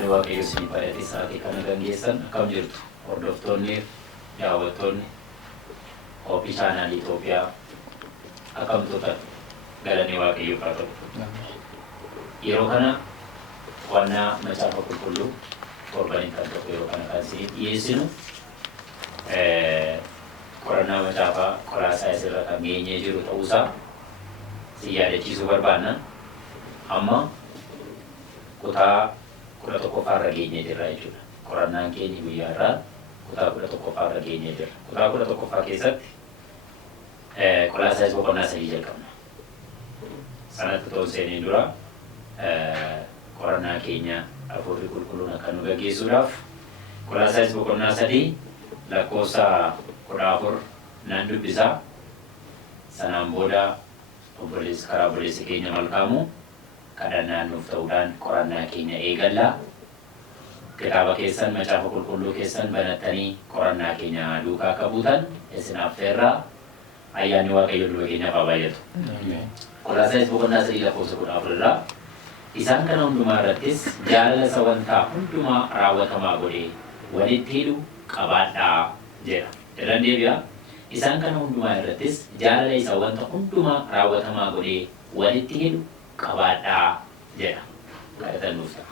Ayyaanni Waaqayyoo isin baay'ate sa'aatii kana gaggeessan akkam jirtu hordoftoonni daawwattoonni Hoopii chaanaalii Itoophiyaa akkamtoota galanii Waaqayyoof haa ta'u. Yeroo kana qo'annaa macaafa qulqulluu torbanii kan tokko yeroo kana kan isin dhiyeessinu qorannaa macaafaa qoraasaa isirra kan geenyee jiru ta'uusaa si yaadachiisuu barbaanna. Amma kutaa 11 geenyee jirra jechuudha. Qorannaan keenya guyyaa irraa kutaa 11 geenyee jirra. Kutaa 11 keessatti Qolaasaayis boqonnaa 3 jalqabna. Sanatti otoo seenee dura qorannaa keenya Hafuurri Qulqulluun akka nu gaggeessuudhaaf Qolaasaayis boqonnaa 3 lakkoofsa 14 nan dubbisaa. Sanaan booda karaa obboleessi keenya Malkaamuu kadhannaa nuuf ta'uudhaan qorannaa keenya eegalla. Kitaaba keessan macaafa qulqulluu keessan banattanii qorannaa keenya duukaa akka buutan isin affeerraa. Ayyaanni Waaqayyoo du'a keenyaaf haa baay'atu. Qolaasaayis boqonnaa 3 lakkoofsa 14 irraa isaan kana hundumaa irrattis jaalala isa wantaa hundumaa raawwatamaa godhee walitti hidhu qabaadhaa jedha. Irraan deebi'a. Isaan kana hundumaa irrattis jaalala isa wanta hundumaa raawwatamaa godhee walitti hidhu qabaadhaa jedha. Kadhatan nuuf ta'a.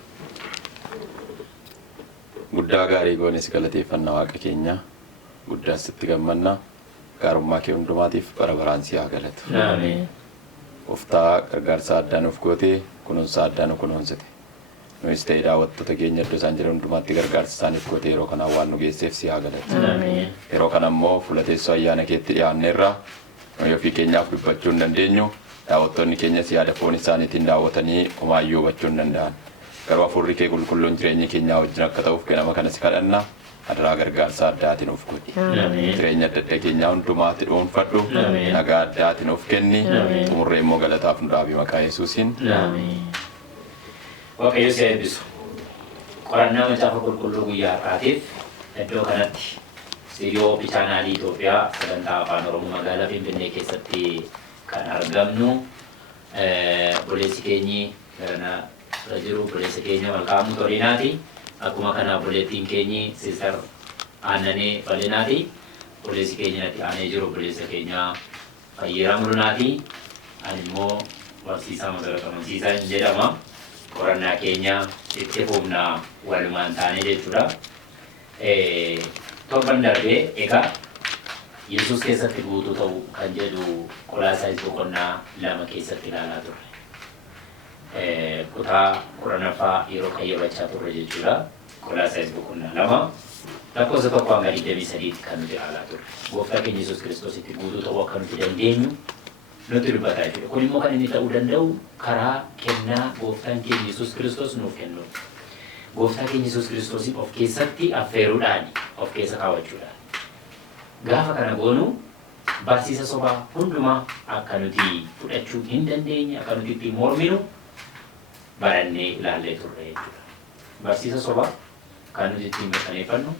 Guddaa gaarii goonis galateeffannaa Waaqa keenya guddaa sitti gammanna gaarummaa kee hundumaatiif bara baraan si haa galatu. Ameen. Uftaa gargaarsa addaa nuuf gootee kunuunsa addaa nu kunuunsite. Nunis ta'ee daawwattoota keenya iddoo isaan jiran hundumaatti gargaarsa isaaniif gootee yeroo kanaan waan nu geesseef si haa galatu. Ameen. Yeroo kana immoo fuula teessoo ayyaana keetti dhiyaanneerra nuyi ofii keenyaaf dubbachuu hin dandeenyu. Daawwattoonni keenyas yaada foon isaaniitiin daawwatanii homaayyuu hubachuu hin danda'an. Garuu hafuurri kee qulqulluun jireenya keenyaa wajjin akka ta'uuf ganama kana si kadhanna. Adaraa gargaarsa addaatiin of godhi. Jireenya adda addaa keenyaa hundumaatti dhuunfadhu. Nagaa addaatiin of kenni. Xumurree immoo galataaf nu dhaabi maqaa Yesuusiin. Waaqayyo si eebbisu. Qorannaa macaafa qulqulluu guyyaa har'aatiif iddoo kanatti Siidiyoo Hoopii chaanaalii Itoophiyaa sagantaa afaan Oromoo magaalaa Finfinnee keessatti kan argamnu obboleessi keenyi garanaa jiru obboleessi keenya Malkaamuu Torinaati. Akkuma kana obboleettiin keenyi Siistar Aannanee Bal'inaati. Obboleessi keenya natti aanee jiru obboleessa keenya Fayyiraa Mulunaati. Ani immoo barsiisaa magaalaa Qamadsiisaa hin jedhama. Qorannaa keenya itti fufnaa walumaan taanee jechuudha. Torban darbee egaa Yesuus keessatti guutuu ta'uu kan jedhu Qolaasaayis boqonnaa 2 keessatti ilaalaa turre. Kutaa 10ffaa yeroo qayyabachaa turre jechuudha. Qolaasaayis boqonnaa 2 lakkoofsa 1 hanga 23 kan nuti ilaalaa turre. Gooftaa keenya Yesuus Kiristoositti guutuu ta'uu akka nuti dandeenyu nuti dubbataa jechuudha. Kun immoo kan inni ta'uu danda'u karaa kennaa gooftaan keenya Yesuus Kiristoos nuuf kennu. Gooftaa keenya Yesuus Kiristoosiin of keessatti affeeruudhaan of keessa kaawwachuudhaan. Gaafa kana goonu barsiisa sobaa hundumaa akka nuti fudhachuu hin dandeenye akka nuti itti morminu barannee ilaallee turre jechuudha. Barsiisa sobaa kan nuti ittiin mirkaneeffannu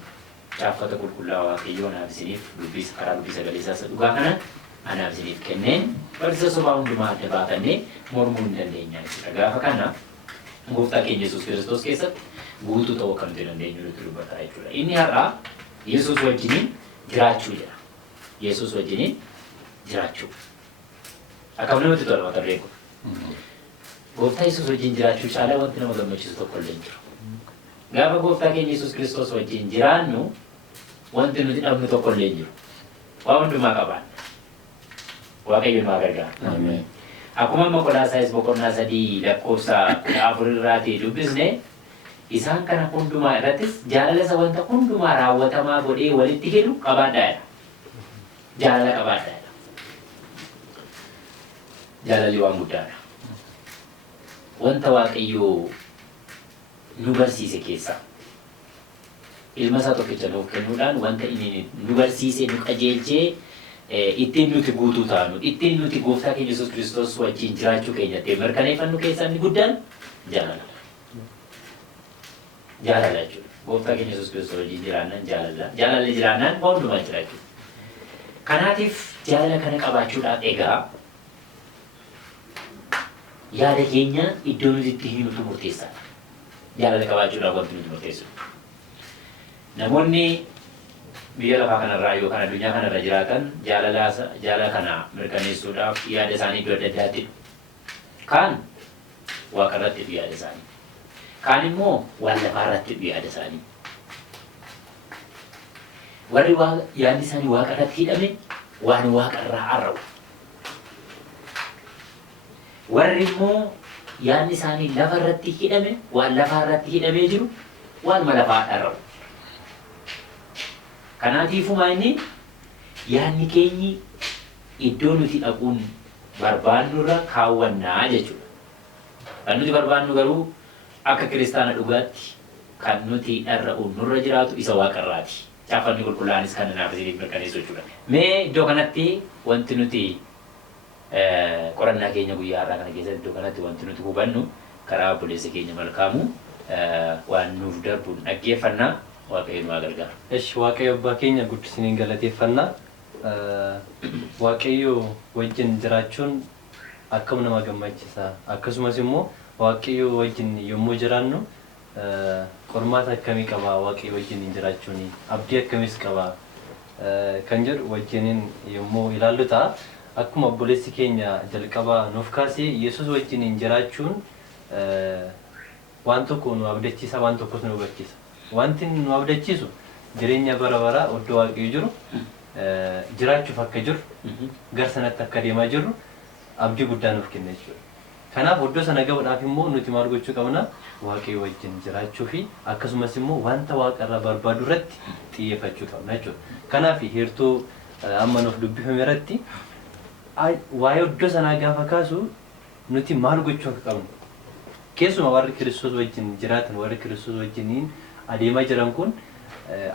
caaffata qulqullaa'aa Waaqayyoo anaaf isiniif karaa dubbii sagalee isaa dhugaa kana anaaf isiniif kenneen barsiisa sobaa hundumaa adda baafannee mormuu hin dandeenya jechuudha. Gaafa kana gooftaa keenya Yesuus Kiristoos keessatti guutuu ta'uu akka nuti dandeenyu nuti dubbataa jechuudha. Inni har'aa Yesuus wajjiniin jiraachuu jedha. Yesuus wajjiniin jiraachuu. Akkam namatti tola mata dureen kun. Gooftaa Yesuus wajjin jiraachuu caalaa wanti nama gammachiisu tokko illee hin jiru. Gaafa gooftaa keenya Yesuus Kiristoos wajjin jiraannu wanti nuti dhabnu tokko illee hin jiru. Waa hundumaa qabaanna. Waaqayyo nu haa gargaaru. Akkuma amma Qolaasaayis boqonnaa 3 lakkoofsa 14 irraatii dubbisne isaan kana hundumaa irrattis jaalala isa wanta hundumaa raawwatamaa godhee walitti hidhu qabaadhaadha. Jaalala qabaadhaadha. Jaalalli waan guddaadha. Wanta Waaqayyoo nu barsiise keessaa ilma isaa tokkicha nuuf kennuudhaan wanta inni nu barsiise nu qajeelchee ittiin nuti guutuu taanu ittiin nuti gooftaa keenya Yesuus Kiristoos wajjin jiraachuu keenyatti mirkaneeffannu keessaa inni guddaan jaalala. Jaalala jechuudha. Gooftaa keenya Yesuus Kiristoos wajjin jiraannaan jaalala. Jaalalli jiraannaan waan hundumaa jiraachuu. Kanaatiif jaalala kana qabaachuudhaaf egaa yaada keenya iddoo nuti itti himutu murteessaadha. jaalala qabaachuudhaaf wanti nuti murteessu. Namoonni biyya lafaa kanarraa yookaan addunyaa kanarra jiraatan jaalala kana mirkaneessuudhaaf yaada isaanii iddoo adda addaatti kaan waaqa irratti yaada isaanii kaan immoo waan lafaa irratti yaada isaanii warri yaadni isaanii waaqa irratti hidhame waan waaqa irraa arra'u warri immoo yaadni isaanii lafa irratti hidhame waan lafaa irratti hidhamee jiru waan lafaa arra'u. Kanaatiifuma inni yaadni keenyi iddoo nuti dhaquun barbaannurra kaawwannaa jechuudha. Kan nuti barbaannu garuu akka kiristaana dhugaatti kan nuti dharra'u nurra jiraatu isa waaqarraati. Caafanni qulqullaanis kan naaf isiniif mirkaneessu jechuudha. Mee iddoo kanatti wanti nuti qorannaa keenya guyyaa har'aa kana keessatti iddoo kanatti wanti nuti hubannu karaa obboleessa keenya Malkaamuu waan nuuf darbuun dhaggeeffannaa. Waaqayyo nu gargaara. Eshi waaqayyo abbaa keenya guddisanii galateeffannaa. Waaqayyo wajjin jiraachuun akkam nama gammachiisa. Akkasumas immoo waaqayyo wajjin yommuu jiraannu qormaata akkamii qaba waaqayyo wajjin jiraachuun abdii akkamiis qaba kan jedhu wajjiniin yommuu ilaallu ta'a. Akkuma obboleessi keenya jalqabaa nuuf kaasee Yesuus wajjin jiraachuun waan tokko nu abdachiisa waan tokkos nu hubachiisa. Wanti nu abdachiisu jireenya bara baraa iddoo waaqayyo jiru jiraachuuf akka jiru gara sanatti akka deemaa jirru abdii guddaa nuuf kenna jechuudha. Kanaaf iddoo sana gahuudhaaf immoo nuti maal gochuu qabna waaqayyo wajjin jiraachuu fi akkasumas immoo wanta waaqarraa barbaadu irratti xiyyeeffachuu qabna jechuudha. Kanaaf heertuu amma nuuf dubbifame irratti waa'ee iddoo sanaa gaafa kaasu nuti maal gochuu akka qabnu keessumaa warri Kiristoos wajjin jiraatan warri Kiristoos wajjiniin adeemaa jiran kun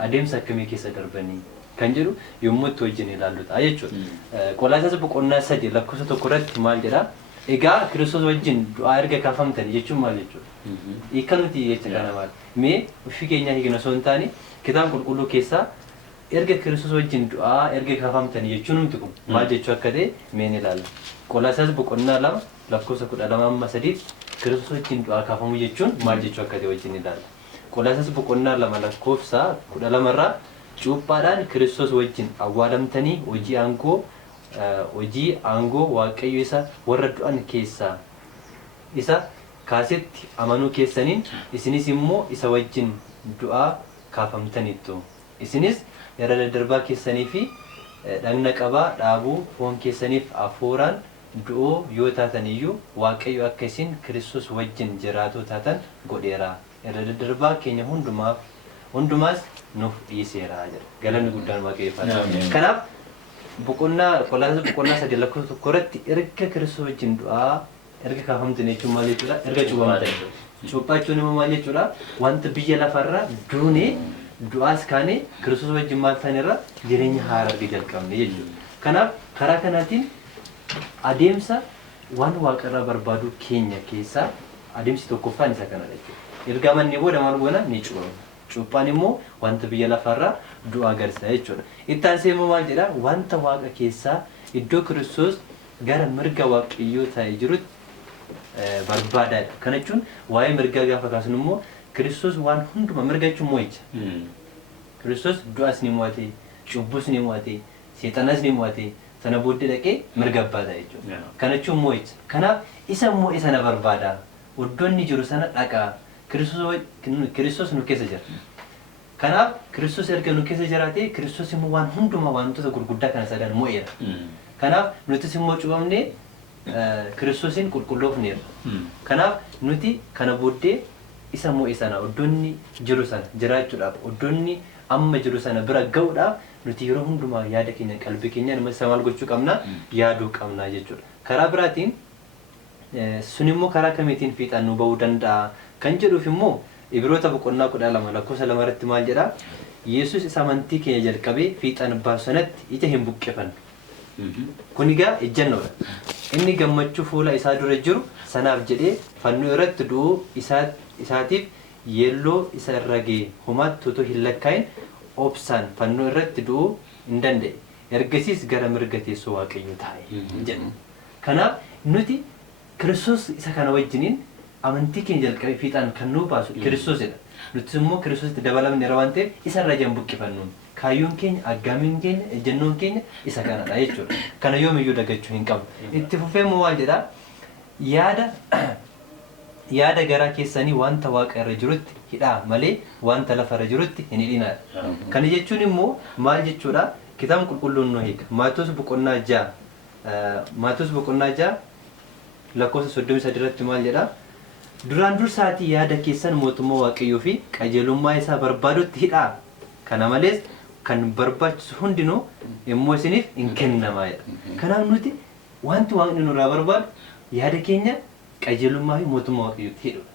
adeemsa akkamii keessa darbanii kan jedhu yommuu itti wajjin ilaallu ta'a jechuudha. Qolaasas boqonnaa 3 lakkoofsa 1 irratti maal jedha? Egaa Kiristoos wajjin du'aa erga kaafamtanii jechuun maal jechuudha? Hiika nuti jecha kana maal? Mee ofii keenyaa hiikna osoo hin taane kitaaba qulqulluu keessaa erga Kiristoos wajjin du'aa erga kaafamtanii jechuun nuti kun maal jechuu akka ta'e mee ni ilaalla. Qolaasas boqonnaa 2 lakkoofsa 12-3 Kiristoos wajjin du'aa kaafamuu jechuun maal jechuu akka ta'e wajjin ilaalla. Qolaasas boqonnaa 2 lakkoofsa 12 irraa cuuphaadhaan Kiristoos wajjin awwaalamtanii hojii aangoo waaqayyo isa warra du'an keessaa isa kaasetti amanuu keessaniin isinis immoo isa wajjin du'aa kaafamtanittu. Isinis yeroo daddarbaa keessanii fi dhagna qabaa dhaabuu foon keessaniif hafuuraan du'oo yoo taatan iyyuu waaqayyo akka isin Kiristoos wajjin jiraatoo taatan godheera. Yeroo daddarbaa keenya hundumaas nuuf dhiiseera jedha. Galanni guddaan waaqayyoofadha. Kanaaf Qolaasas boqonnaa 3 lakkoofsa 1 irratti erga Kiristoos wajjin du'aa erga kaafamtan jechuun maal jechuudha? Erga cuuphamtan. Cuuphachuun immoo maal jechuudha? Wanta biyya lafarraa duunee du'aas kaanee Kiristoos wajjin maal ta'anirra jireenya haaraa argachuu jalqabne jechuudha. Kanaaf karaa kanaatiin adeemsa waan waaqarraa barbaadu keenya keessaa adeemsi tokkoffaan isa kanadha jechuudha. Erga manni booda maal goona ni cuuphamna. Cuuphaan immoo wanta biyya lafarraa du'aa agarsiisa jechuudha. Itti aansee immoo maal jedha? Wanta waaqa keessaa iddoo Kiristoos gara mirga waaqayyoo taa'ee jirutti barbaadaadha. Kana jechuun waa'ee mirgaa gaafa kaasnu immoo Kiristoos waan hunduma mirga jechuun mo'icha. Kiristoos du'as ni mo'ate, cubbuus ni mo'ate, seexanas ni mo'ate, sana booddee dhaqee mirga abbaata jechuudha. Kana jechuun mo'icha. Kanaaf isa mo'e sana barbaada. Iddoo inni jiru sana dhaqaa. Kiristoos nu keessa jira. Kanaaf Kiristoos erga nu keessa jiraate Kiristoos immoo waan hunduma wantoota gurguddaa kana sadan mo'eera. Kanaaf nutis immoo cuuphamnee Kiristoosin qulqulloofneera. Kanaaf nuti kana booddee isa mo'e sana iddoonni jiru sana jiraachuudhaaf iddoonni amma jiru sana bira ga'uudhaaf nuti yeroo hundumaa yaada keenya qalbii keenya nama isa maal gochuu qabna yaaduu qabna jechuudha. Karaa biraatiin sun immoo karaa kamiitiin fiixaan nu ba'uu danda'a kan jedhuuf immoo Ibroota boqonnaa 12 lakkoofsa 2 irratti maal jedha? Yesuus isa amantii keenya jalqabee fiixaan baasu sanatti ija hin buqqefannu. Kun egaa ejjennoodha. Inni gammachuu fuula isaa dura jiru sanaaf jedhee fannoo irratti du'uu isaatiif yeelloo isa irra ga'e homaatti otoo hin lakkaa'in obsaan fannoo irratti du'uu hin danda'e. Ergasiis gara mirga teessoo waaqayyoo taa'e jedha. Kanaaf nuti Kiristoos isa kana wajjiniin amantii keenya jalqabee fiixaan kan nuu baasu Kiristoosidha. Nuti immoo Kiristoositti dabalamne yeroo waan ta'eef isarra jan buqqifannuun kaayyoon keenya aggaamiin keenya ejjennoon keenya isa kanadha jechuudha. Kana yoomiyyuu dagachuu hin qabnu. Itti fufee immoo maal jedhaa yaada garaa keessanii wanta waaqa irra jirutti hidhaa malee wanta lafa irra jirutti hin hidhinaa. Kana jechuun immoo maal jechuudha? Kitaabni qulqulluun nu hiika. Maatiyos boqonnaa 6 lakkoofsa 33 irratti maal jedhaa? Duraan dursaatii yaada keessan mootummaa waaqayyoo fi qajeelummaa isaa barbaadutti hidhaa. Kana malees kan barbaachisu hundinuu immoo isiniif hin kennamaa jedha. Kanaaf nuti wanti waaqni nurraa barbaadu yaada keenya qajeelummaa fi mootummaa waaqayyootti hidhuudha.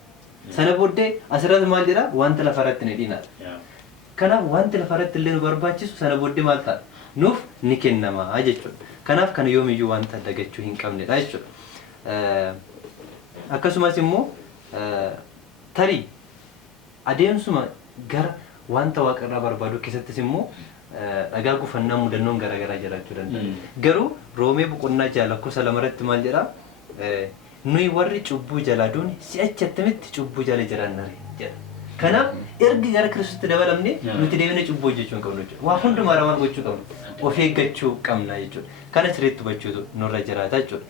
Sana booddee asirratti maal jedhaa? Wanta lafarratti hin hidhinaa. Kanaaf wanti lafarratti illee nu barbaachisu sana booddee maal ta'a? Nuuf ni kennamaa jechuudha. Kanaaf kana yoomiyyuu wanta dagachuu hin qabnedha jechuudha. Akkasumas immoo tarii adeemsuma gara wanta waaqarraa barbaadu keessattis immoo dhagaa gufannaa mudannoon garaagaraa jiraachuu danda'a. Garuu Roomee boqonnaa 6 lakkoofsa 2 irratti maal jedhaa? Nuyi warri cubbuu jalaa duune si'achi attamitti cubbuu jala jiraannare jedha. Kanaaf ergi gara Kiristoositti dabalamne nuti deebinee cubbuu hojjechuu hin qabnu jechuudha. Waa hundumaa maal gochuu qabnu? Of eeggachuu qabna jechuudha. Kana sirriitti hubachuutu nurra jiraata jechuudha.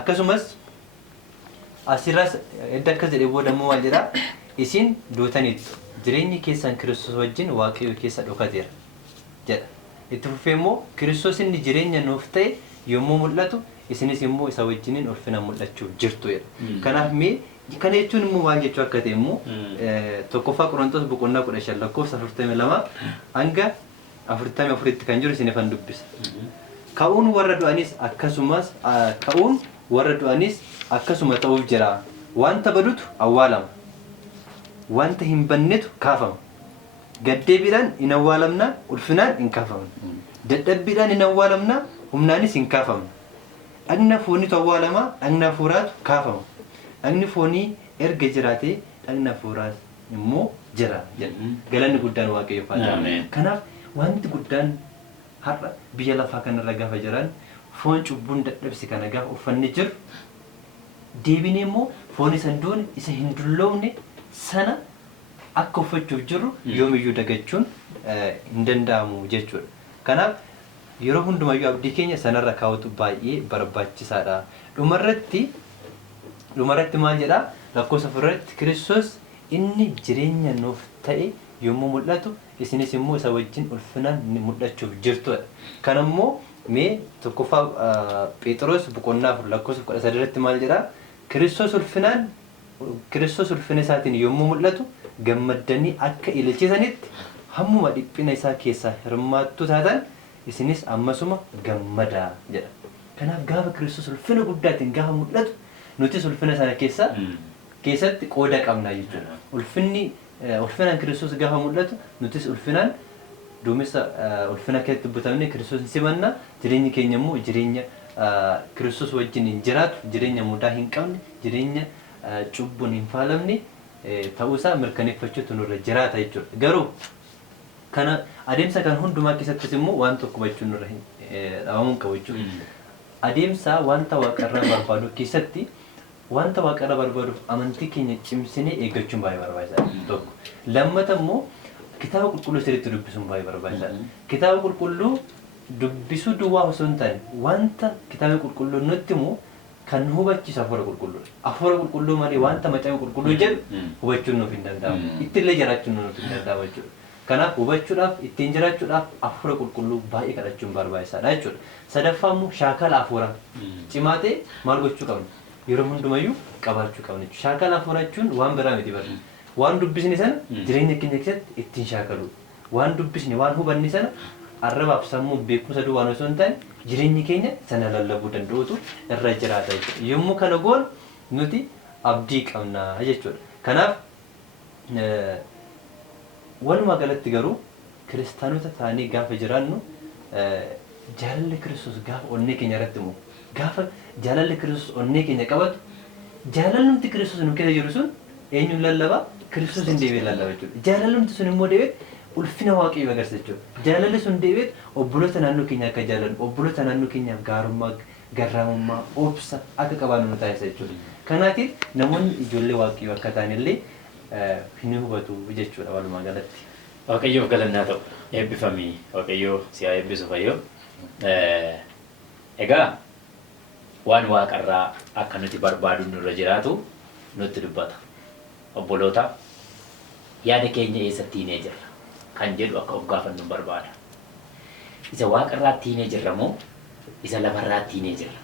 Akkasumas asirraas edda akkas jedhee booda immoo maal jedhaa? Isin duutaniitu jireenyi keessan Kiristoos wajjin waaqayyo keessa dhokateera jedha. Itti fufee immoo Kiristoos inni jireenya nuuf ta'e yommuu mul'atu isinis immoo isa wajjiniin ulfina mul'achuuf jirtu jedha. Kanaaf mee kana jechuun immoo maal jechuu akka ta'e immoo tokkoffaa Qorontos boqonnaa 15 lakkoofsa 42 hanga 44tti kan jiru isinifan dubbisa. Ka'uun warra du'anis akkasuma ta'uuf jira. Wanta badutu awwaalama. Wanta hin bannetu kaafama. Gaddeebiidhaan hin awwaalamna, ulfinaan hin kaafamna. Dadhabbiidhaan hin awwaalamna, humnaanis hin kaafamna. Dhagna fooniitu awwaalama, dhagna hafuuraatu kaafama. Dhagni foonii erga jiraatee dhagna hafuuraas immoo jira jedha. Galanni guddaan waaqayyoof haa ta'u. Kanaaf wanti guddaan har'a biyya lafaa kanarra gaafa jiran foon cubbuun dadhabsi kana gaafa uffanni jiru deebinee immoo foon isa hin duune isa hin dulloomne sana akka uffachuuf jirru yoomiyyuu dagachuun hin danda'amu jechuudha. Kanaaf yeroo hundumayyuu abdii keenya sanarra kaawwatu baay'ee barbaachisaadha. Dhumarratti maal jedhaa? Lakkoofsa 4 irratti Kiristoos inni jireenya nuuf ta'e yommuu mul'atu isinis immoo isa wajjin ulfinaan mul'achuuf jirtudha. Kanammoo mee tokkoffaa Phexros boqonnaa 4 lakkoofsa 13 irratti maal jedhaa? Kiristoos ulfina isaatiin yommuu mul'atu gammaddanii akka ilaalchisanitti hammuma dhiphina isaa keessaa hirmaattu taatan isinis ammasuma gammadaa jedha. Kanaaf gaafa Kiristoos ulfina guddaatiin gaafa mul'atu nutis ulfina sana keessatti qooda qabna jechuudha. Ulfinaan Kiristoos gaafa mul'atu nutis ulfinaan duumessa ulfina keessatti butamne Kiristoos simanna. Jireenyi keenya immoo jireenya Kiristoos wajjin hin jiraatu, jireenya mudaa hin qabne, jireenya cubbuun hin faalamne ta'uusaa mirkaneeffachuutu nurra jiraata jechuudha. Garuu kana adeemsa kan hundumaa keessattis immoo waan tokko hubachuun nurra dhabamuun qabu jechuudha. Adeemsa wanta waaqarraa barbaadu keessatti wanta waaqarraa barbaaduuf amantii keenya cimsinee eeggachuun baay'ee barbaachisaadha. Tokko. Lammata immoo kitaaba qulqulluu sirriitti dubbisuun baay'ee barbaachisaadha. Kitaaba qulqulluu dubbisuu duwwaa osoo hin taane wanta kitaaba qulqulluu nutti immoo kan hubachiisu hafuura qulqulluudha. Hafuura qulqulluu malee wanta macaafa qulqulluu jedhu hubachuun nuuf hin danda'amu. Ittillee jiraachuun nuuf hin danda'amu jechuudha. Kanaaf hubachuudhaaf ittiin jiraachuudhaaf hafuura qulqulluu baay'ee kadhachuun barbaachisaadha jechuudha. Sadaffaa immoo shaakala hafuuraa cimaa ta'e maal gochuu qabna? Yeroo hundumayyuu qabaachuu qabna jechuudha. Shaakala hafuuraa jechuun waan biraa miti barri. Waan dubbisne sana jireenya keenya keessatti ittiin shaakalu. Waan dubbisne waan hubanne sana arrabaaf sammuu beekumsa duwwaan osoo hin taane jireenyi keenya sana lallabuu danda'utu irra jiraata jechuudha. Yommuu kana goonu nuti abdii qabna jechuudha. Kanaaf walumaa galatti garuu kiristaanota taanee gaafa jiraannu jaalalli Kiristoos gaafa onnee keenya irratti immoo gaafa jaalalli Kiristoos onnee keenya qabatu jaalalli Kiristoos nu keessa jiru sun eenyuun lallabaa? Kiristoos hin deebi'ee lallaba jechuudha. Jaalalli sun immoo deebi'ee ulfina waaqayyoo agarsiisa jechuudha. Jaalalli sun deebi'ee obboloota naannoo keenya akka jaalannu, obboloota naannoo keenyaaf gaarummaa, garraamummaa, obsa akka qabaannu nu taasisa jechuudha. Kanaatiif namoonni ijoollee waaqayyoo akka ta'anillee hin hubatu jechuudha walumaa galatti. Waaqayyoof galannaa ta'u eebbifamii waaqayyoo si haa eebbisu fayyoo. Egaa waan waaqarraa akka nuti barbaadu nurra jiraatu nutti dubbata. Obboloota yaada keenya eessatti hinee jirra kan jedhu akka of gaafannu barbaada. Isa waaqarraatti hinee jirra moo isa lafarraatti hinee jirra?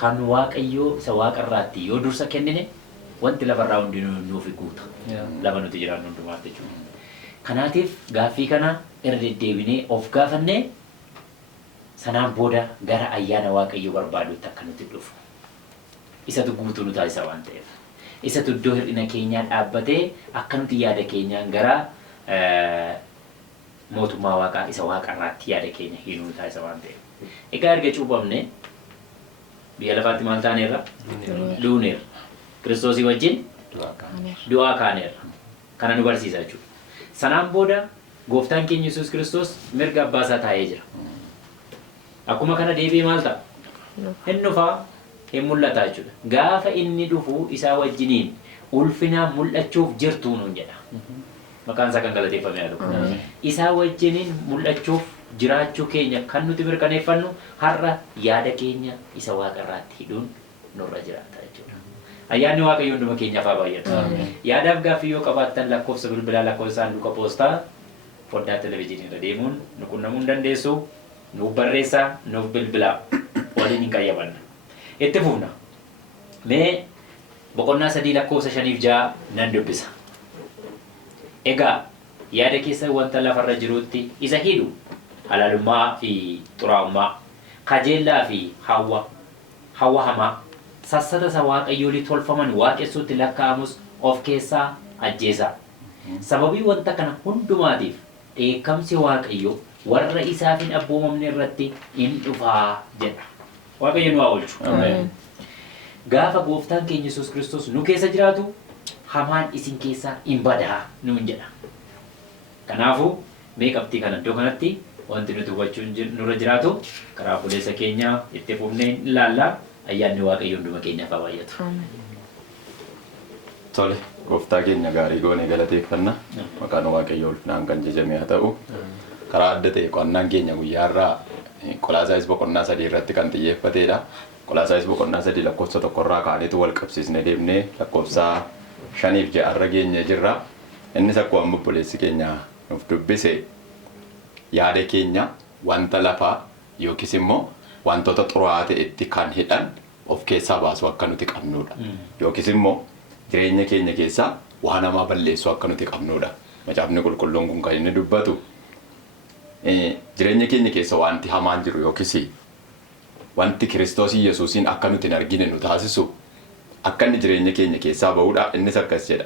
Kan waaqayyoo isa waaqarraatti yoo dursa kennine wanti lafarraa hundi nuuf guuta. Lama nuti jiraannu hundumaatti jechuudha. Kanaatiif gaaffii kana irra deddeebinee of gaafannee sanaan booda gara ayyaana waaqayyoo barbaaduutti akka nuti dhufu. Isatu guutuu nu taasisa waan ta'eef. Isatu iddoo hir'ina keenyaa dhaabbatee akka nuti yaada keenyaan gara mootummaa waaqaa isa waaqarraatti yaada keenya hiinuu nu taasisa waan ta'eef. Egaa erga cuuphamne biyya lafaatti maal taaneerra? Duuneerra. Kiristoosii wajjin du'aa kaaneerra. Kana nu barsiisa jechuudha. Sanaan booda gooftaan keenya Yesuus Kiristoos mirga abbaa isaa taa'ee jira. Akkuma kana deebi'ee maal ta'a? Hin dhufaa, hin mul'ata jechuudha. Gaafa inni dhufu isaa wajjiniin ulfinaan mul'achuuf jirtuu nuun jedha. Maqaan isaa kan galateeffame haa ta'u. Isaa wajjiniin mul'achuuf jiraachuu keenya kan nuti mirkaneeffannu har'a yaada keenya isa waaqarraatti hidhuun nurra jiraata jechuudha. Ayyaanni waaqayyoo hunduma keenyaaf haa baay'atu. Yaadaaf gaaffii yoo qabaattan lakkoofsa bilbilaa lakkoofsa saanduqa poostaa foddaa televezyiinii irra deemuun nu qunnamuu hin dandeessu. Nuuf barreessaa, nuuf bilbilaa waliin hin qayyabanna. Itti fufna. Mee boqonnaa 3 lakkoofsa 5-6 nan dubbisa. Egaa yaada keessa wanta lafarra jiruutti isa hidhu halaalummaa fi xuraa'ummaa, kajeellaa fi hawwa hamaa, sassata isa waaqayyoolii tolfaman waaqessuutti lakkaa'amus of keessaa ajjeesa. Sababii wanta kana hundumaatiif dheekkamsi waaqayyoo warra isaaf hin abboomamne irratti in dhufaa jedha. Waaqayyo nu haa oolchu. Gaafa gooftaan keenya Yesuus Kiristoos nu keessa jiraatu hamaan isin keessaa in badaa nuun jedha. Kanaafuu mee qabxii kana iddoo kanatti wanti nuti hubachuun nurra jiraatu karaa fuuldura keenyaa itti fufnee ilaallaa. Ayyaanni waaqayyo hunduma keenyaaf haa baay'atu. Tole, gooftaa keenya gaarii goone galateeffanna. Maqaan waaqayyoo ulfinaan kan jajame haa ta'u. Karaa adda ta'e qo'annaan keenya guyyaarraa Qolaasaayis boqonnaa 3 irratti kan xiyyeeffatedha. Qolaasaayis boqonnaa 3 lakkoofsa 1 irraa kaaneetu wal qabsiisnee deemnee lakkoofsa 5 fi 6 irra geenye jirra. Innis akkuma obboleessi keenya nuuf dubbise yaada keenya wanta lafaa yookiis immoo wantoota xuraa'aa ta'etti kan hidhan of keessaa baasu akka nuti qabnudha. Yookiis immoo jireenya keenya keessaa waan hamaa balleessu akka nuti qabnudha. Macaafni qulqulluun kun kan inni dubbatu jireenya keenya keessa wanti hamaan jiru yookiis wanti Kiristoos Yesuusiin akka nuti hin argine nu taasisu akka inni jireenya keenya keessaa ba'uudha. Innis akkas jedha.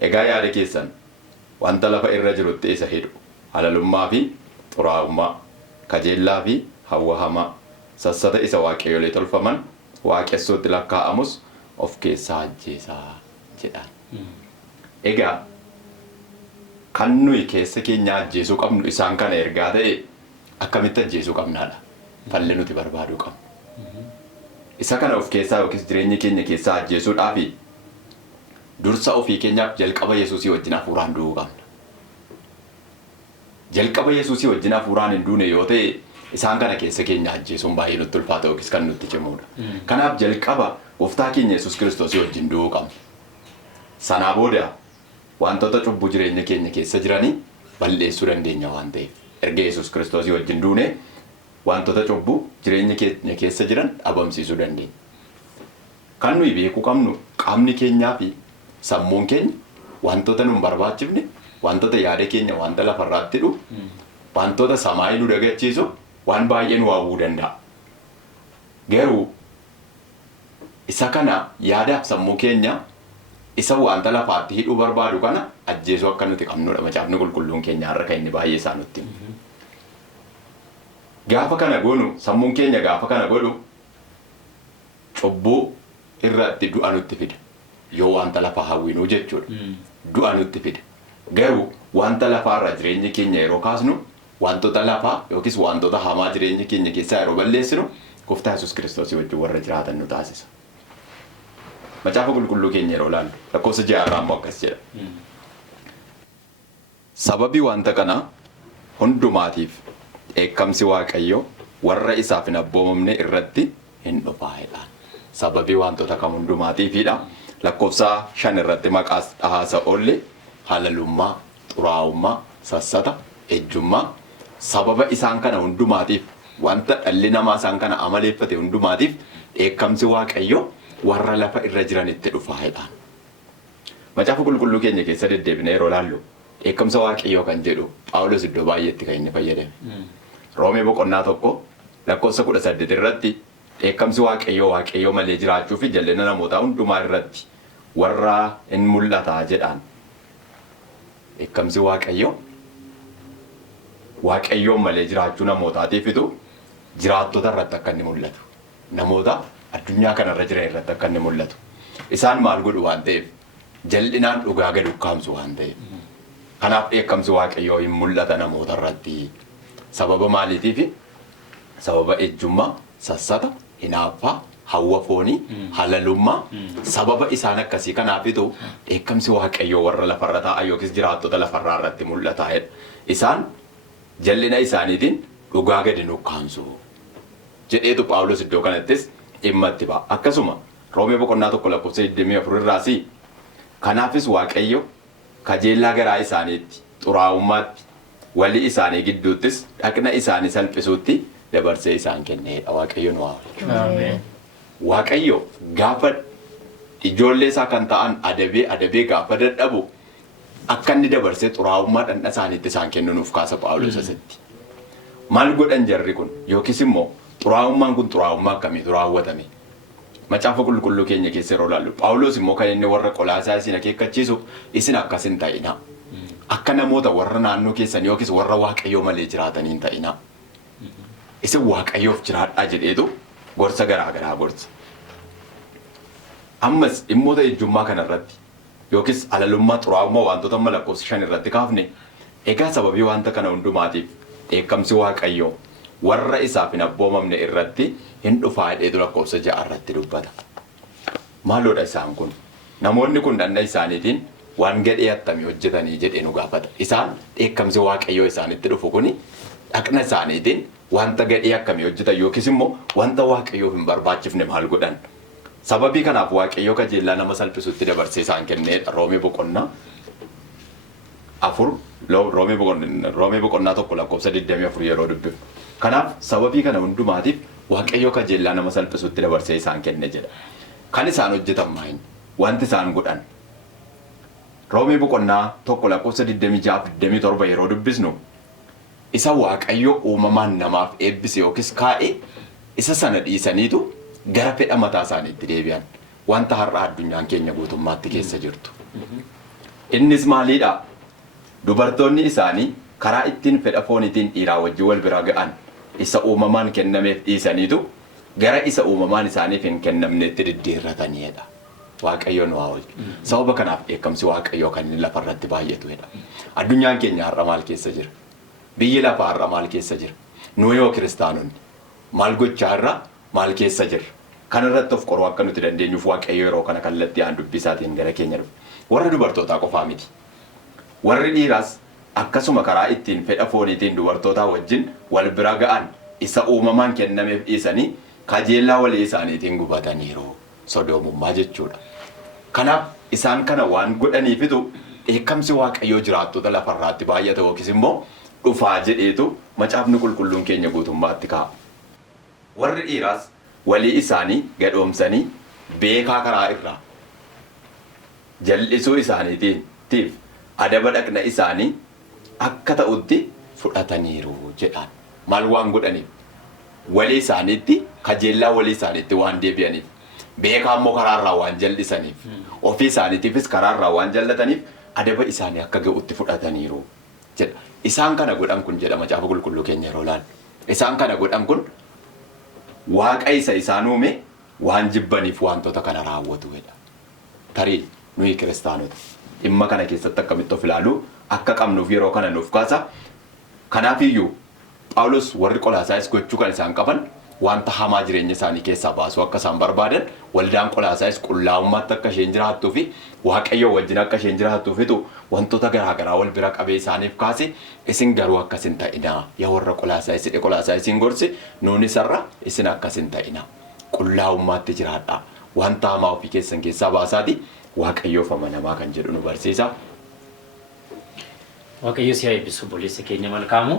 Egaa yaada keessan wanta lafa irra jirutti isa hidhu halalummaa fi xuraa'ummaa, kajeellaa fi hawwa hamaa, sassata isa waaqayyolee tolfaman waaqessuutti lakkaa'amus of keessaa ajjeesaa jedhaan. Egaa kan nuyi keessa keenya ajjeesuu qabnu isaan kana ergaa ta'e akkamitti ajjeesuu qabnaadha. Falli nuti barbaaduu qabnu. Isa kana of keessaa yookiis jireenya keenya keessaa ajjeesuudhaaf dursa ofii keenyaaf jalqaba Yesuusii wajjin hafuuraan du'uu qabna. Jalqaba Yesuusii wajjin hafuuraan hin duune yoo ta'e isaan kana keessa keenya ajjeesuun baay'ee nutti ulfaata yookiis kan nutti cimudha. Kanaaf jalqaba gooftaa keenya Yesuus Kiristoos wajjin du'uu qabna. Sanaa booda wantoota cubbuu jireenya keenya keessa jiranii balleessuu dandeenya waan ta'eef erga Yesuus Kiristoos wajjin duune wantoota cubbuu jireenya keenya keessa jiran dhabamsiisuu dandeenya. Kan nuyi beekuu qabnu qaamni keenyaa fi sammuun keenya wantoota nu hin barbaachifne wantoota yaada keenya wanta lafarraatti hidhu wantoota samaayii nu dagachiisu waan baay'ee nu hawwuu danda'a. Garuu isa kana yaadaaf sammuu keenya isa wanta lafaatti hidhuu barbaadu kana ajjeesuu akka nuti qabnudha. Macaafni qulqulluun keenya har'a kan inni baay'ee isaa nutti himu. Gaafa kana goonu sammuun keenya gaafa kana godhu cubbuu irratti du'a nutti fida. Yoo wanta lafaa hawwinuu jechuudha. Du'a nutti fida. Garuu wanta lafaarra jireenya keenya yeroo kaasnu wantoota lafaa yookiis wantoota hamaa jireenya keenya keessaa yeroo balleessinu gooftaa Yesuus Kiristoos wajjin warra jiraatan nu taasisa. Macaafa qulqulluu keenya yeroo ilaallu lakkoofsa 6 ammoo akkas jedha. Sababii wanta kana hundumaatiif dheekkamsi Waaqayyo warra isaaf hin abboomamne irratti hin dhufaa'edha. Sababii wantoota kam hundumaatiifidha. Lakkoofsa 5 irratti maqaas dhahaasa oolle halalummaa, xuraa'ummaa, sassata, ejjummaa sababa isaan kana hundumaatiif wanta dhalli namaa isaan kana amaleeffate hundumaatiif dheekkamsi Waaqayyo warra lafa irra jiranitti dhufaa'edha. Macaafa qulqulluu keenya keessa deddeebinee yeroo ilaallu dheekkamsa Waaqayyoo kan jedhu Phaawulos iddoo baay'eetti kan inni fayyadame. Roomee boqonnaa 1 lakkoofsa 18 irratti dheekkamsi Waaqayyoo malee jiraachuu fi jal'ina namootaa hundumaa irratti warra hin mul'ata jedhaan. Dheekkamsi Waaqayyoo malee jiraachuu namootaatiifitu jiraattota irratti akka inni mul'atu. Namoota addunyaa kanarra jiran irratti akka inni mul'atu. Isaan maal godhu waan ta'eef jal'inaan dhugaa gad ukkaamsu waan ta'eef. Kanaaf dheekkamsi Waaqayyoo hin mul'ata namoota irratti. Sababa maaliitiif? Sababa ejjummaa, sassata, hinaaffaa, hawwa foonii, halalummaa sababa isaan akkasii kanaafitu dheekkamsi Waaqayyoo warra lafarra taa'an yookiis jiraattota lafarraa irratti mul'ataa'edha. Isaan jal'ina isaaniitiin dhugaa gadi nukkaamsu jedheetu Phaawulos iddoo kanattis dhimma itti ba'a. Akkasuma Roomee boqonnaa 1 lakkoofsa 24 irraas kanaafis Waaqayyo kajeellaa garaa isaaniitti xuraa'ummaatti walii isaanii gidduuttis dhaqna isaanii salphisuutti dabarsee isaan kenneedha. Waaqayyo nu haa. Waaqayyo gaafa ijoollee isaa kan ta'an adabee gaafa dadhabu akka inni dabarsee xuraa'ummaa dhaqna isaaniitti isaan kennuuf kaasa Phaawulos asitti. Maal godhan jarri kun yookiis immoo xuraa'ummaan kun xuraa'ummaa akkamiitu raawwatame? Macaafa qulqulluu keenya keessa yeroo ilaallu Phaawulos immoo kan inni warra Qolaasaa isin akeekkachiisu isin akkas hin ta'inaa. Akka namoota warra naannoo keessan yookiis warra Waaqayyoo malee jiraatanii hin ta'inaa. Isin Waaqayyoof jiraadhaa jedheetu gorsa garaa gorsa. Ammas dhimmoota ejjummaa kanarratti yookiis halalummaa xuraa'ummaa wantoota amma lakkoofsa 5 irratti kaafne egaa sababii wanta kana hundumaatiif dheekkamsi Waaqayyoo warra isaaf hin abboomamne irratti hin dhufaa jedheetu lakkoofsa 6 irratti dubbata. Maaloodha isaan kun? Namoonni kun dhaqna isaaniitiin waan gadhee attamii hojjetanii jedhee nu gaafata. Isaan dheekkamsi Waaqayyoo isaanitti dhufu kuni dhaqna isaaniitiin wanta gadhee akkamii hojjetan yookiis immoo wanta Waaqayyoof hin barbaachifne maal godhan? Sababii kanaaf Waaqayyoo kajeellaa nama salphisuutti dabarsee isaan kenneedha. Roomee boqonnaa 1 lakkoofsa 24 yeroo dubbifnu. Kanaaf sababii kana hundumaatiif Waaqayyoo kajeellaa nama salphisuutti dabarsee isaan kenne jedha. Kan isaan hojjetan maal? Wanti isaan godhan Roomee boqonnaa 1 lakkoofsa 26-27 yeroo dubbisnu isa Waaqayyoo uumamaan namaaf eebbise yookiis kaa'e isa sana dhiisaniitu gara fedha mataa isaaniitti deebi'an. Wanta har'a addunyaan keenya guutummaatti keessa jirtu. Innis maalidha? Dubartoonni isaanii karaa ittiin fedha fooniitiin dhiiraa wajjin wal bira ga'an isa uumamaan kennameef dhiisaniitu gara isa uumamaan isaaniif hin kennamneetti diddiirrataniidha. Waaqayyo nu haa oolchu. Sababa kanaaf dheekkamsi Waaqayyoo kan inni lafarratti baay'atudha. Addunyaan keenya har'a maal keessa jira? Biyyi lafaa har'a maal keessa jira? Nu yoo kiristaanonni maal gochaa irra maal keessa jirra? Kan irratti of qoruu akka nuti dandeenyuuf Waaqayyo yeroo kana kallattii aan dubbisaatiin gara keenya dhufe. Warra dubartootaa qofaa miti. Warri dhiiraas akkasuma karaa ittiin fedha fooniitiin dubartootaa wajjin wal bira ga'an isa uumamaan kennameef dhiisanii kajeellaa walii isaaniitiin gubataniiru. Sodoomummaa jechuudha. Kanaaf isaan kana waan godhaniifitu dheekkamsi Waaqayyoo jiraattota lafarraatti baay'ata yookiis immoo dhufaa jedheetu macaafni qulqulluun keenya guutummaatti kaa'a. Warri dhiiraas walii isaanii gadhoomsanii beekaa karaa irraa jal'isuu isaaniitiif adaba dhaqna isaanii akka ta'utti fudhataniiru jedhaan. Maal waan godhaniif? Walii isaaniitti kajeellaa walii isaaniitti waan deebi'aniif. Beekaa immoo karaarraa waan jal'isaniif. Ofii isaaniitiifis karaarraa waan jallataniif adaba isaanii akka ga'utti fudhataniiru jedha. Isaan kana godhan kun jedha macaafa qulqulluu keenya yeroo ilaallu. Isaan kana godhan kun Waaqa isa isaan uume waan jibbaniif wantoota kana raawwatudha. Tarii nuyi kiristaanota dhimma kana keessatti akkamitti of ilaaluu akka qabnuuf yeroo kana nuuf kaasa. Kanaafiyyuu Phaawulos warri Qolaasaayis gochuu kan isaan qaban wanta hamaa jireenya isaanii keessaa baasuu akka isaan barbaadan waldaan Qolaasaayis qullaa'ummaatti akka isheen jiraattuu fi Waaqayyo wajjin akka isheen jiraattuufitu wantoota garaagaraa wal bira qabee isaaniif kaase isin garuu akkasin ta'inaa yaa warra Qolaasaayis hidhe Qolaasaayisiin gorsi nuunis irra isin akkasin ta'inaa qullaa'ummaatti jiraadhaa wanta hamaa ofii keessan keessaa baasaati Waaqayyoof amanamaa kan jedhu nu barsiisa. Waaqayyo si haa eebbisu obboleessa keenya malkaamu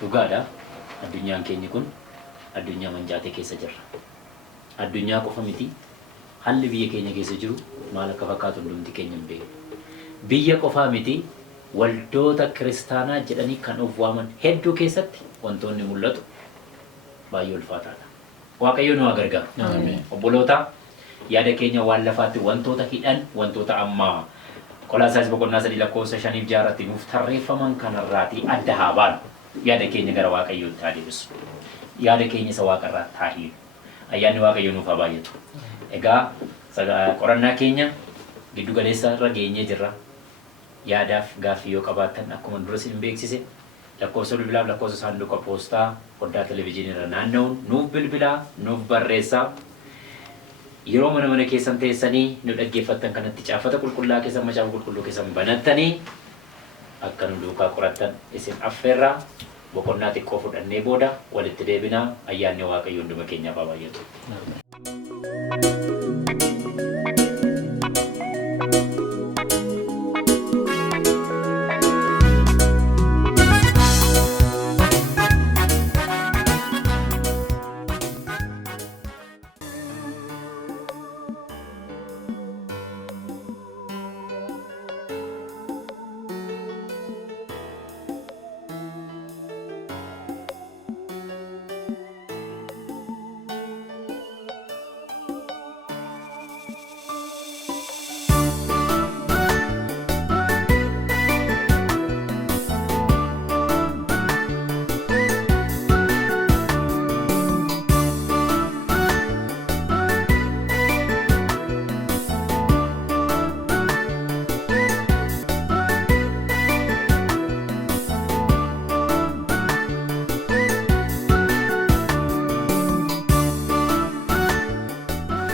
dhugaadha addunyaan keenya kun addunyaa manjaate keessa jirra. Addunyaa qofa miti halli biyya keenya keessa jiru maal akka fakkaatu hundumti keenya hin beeknu. Biyya qofaa miti waldoota kiristaanaa jedhanii kan of waaman hedduu keessatti wantoonni mul'atu baay'ee ulfaataadha. Waaqayyo nu haa gargaaru. Obboloota yaada keenya waan lafaatti wantoota hidhan wantoota ammaa Qolaasaayis boqonnaa 3 lakkoofsa 5-6 nuuf tarreeffaman kanarraatii adda haa baanu. Yaada keenya gara Waaqayyootti haa deebisu. Yaada keenya isa Waaqarraatti haa hiinu. Ayyaanni Waaqayyo nuuf haa baay'atu. Egaa qorannaa keenya giddu galeessa irra geenyee jirra. Yaadaaf gaaffii yoo qabaattan akkuma dura isin beeksise lakkoofsa bilbilaaf lakkoofsa saanduqa poostaa foddaa televezyiinii irra naanna'uun nuuf bilbilaa nuuf barreessaa. Yeroo mana keessan teessanii nu dhaggeeffattan kanatti caafata qulqullaa keessan macaafa qulqulluu keessan banattanii akka nu duukaa qorattan isin affeerraa boqonnaa xiqqoo fudhannee booda walitti deebinaa ayyaanni Waaqayyo hunduma keenyaaf haa baay'atu.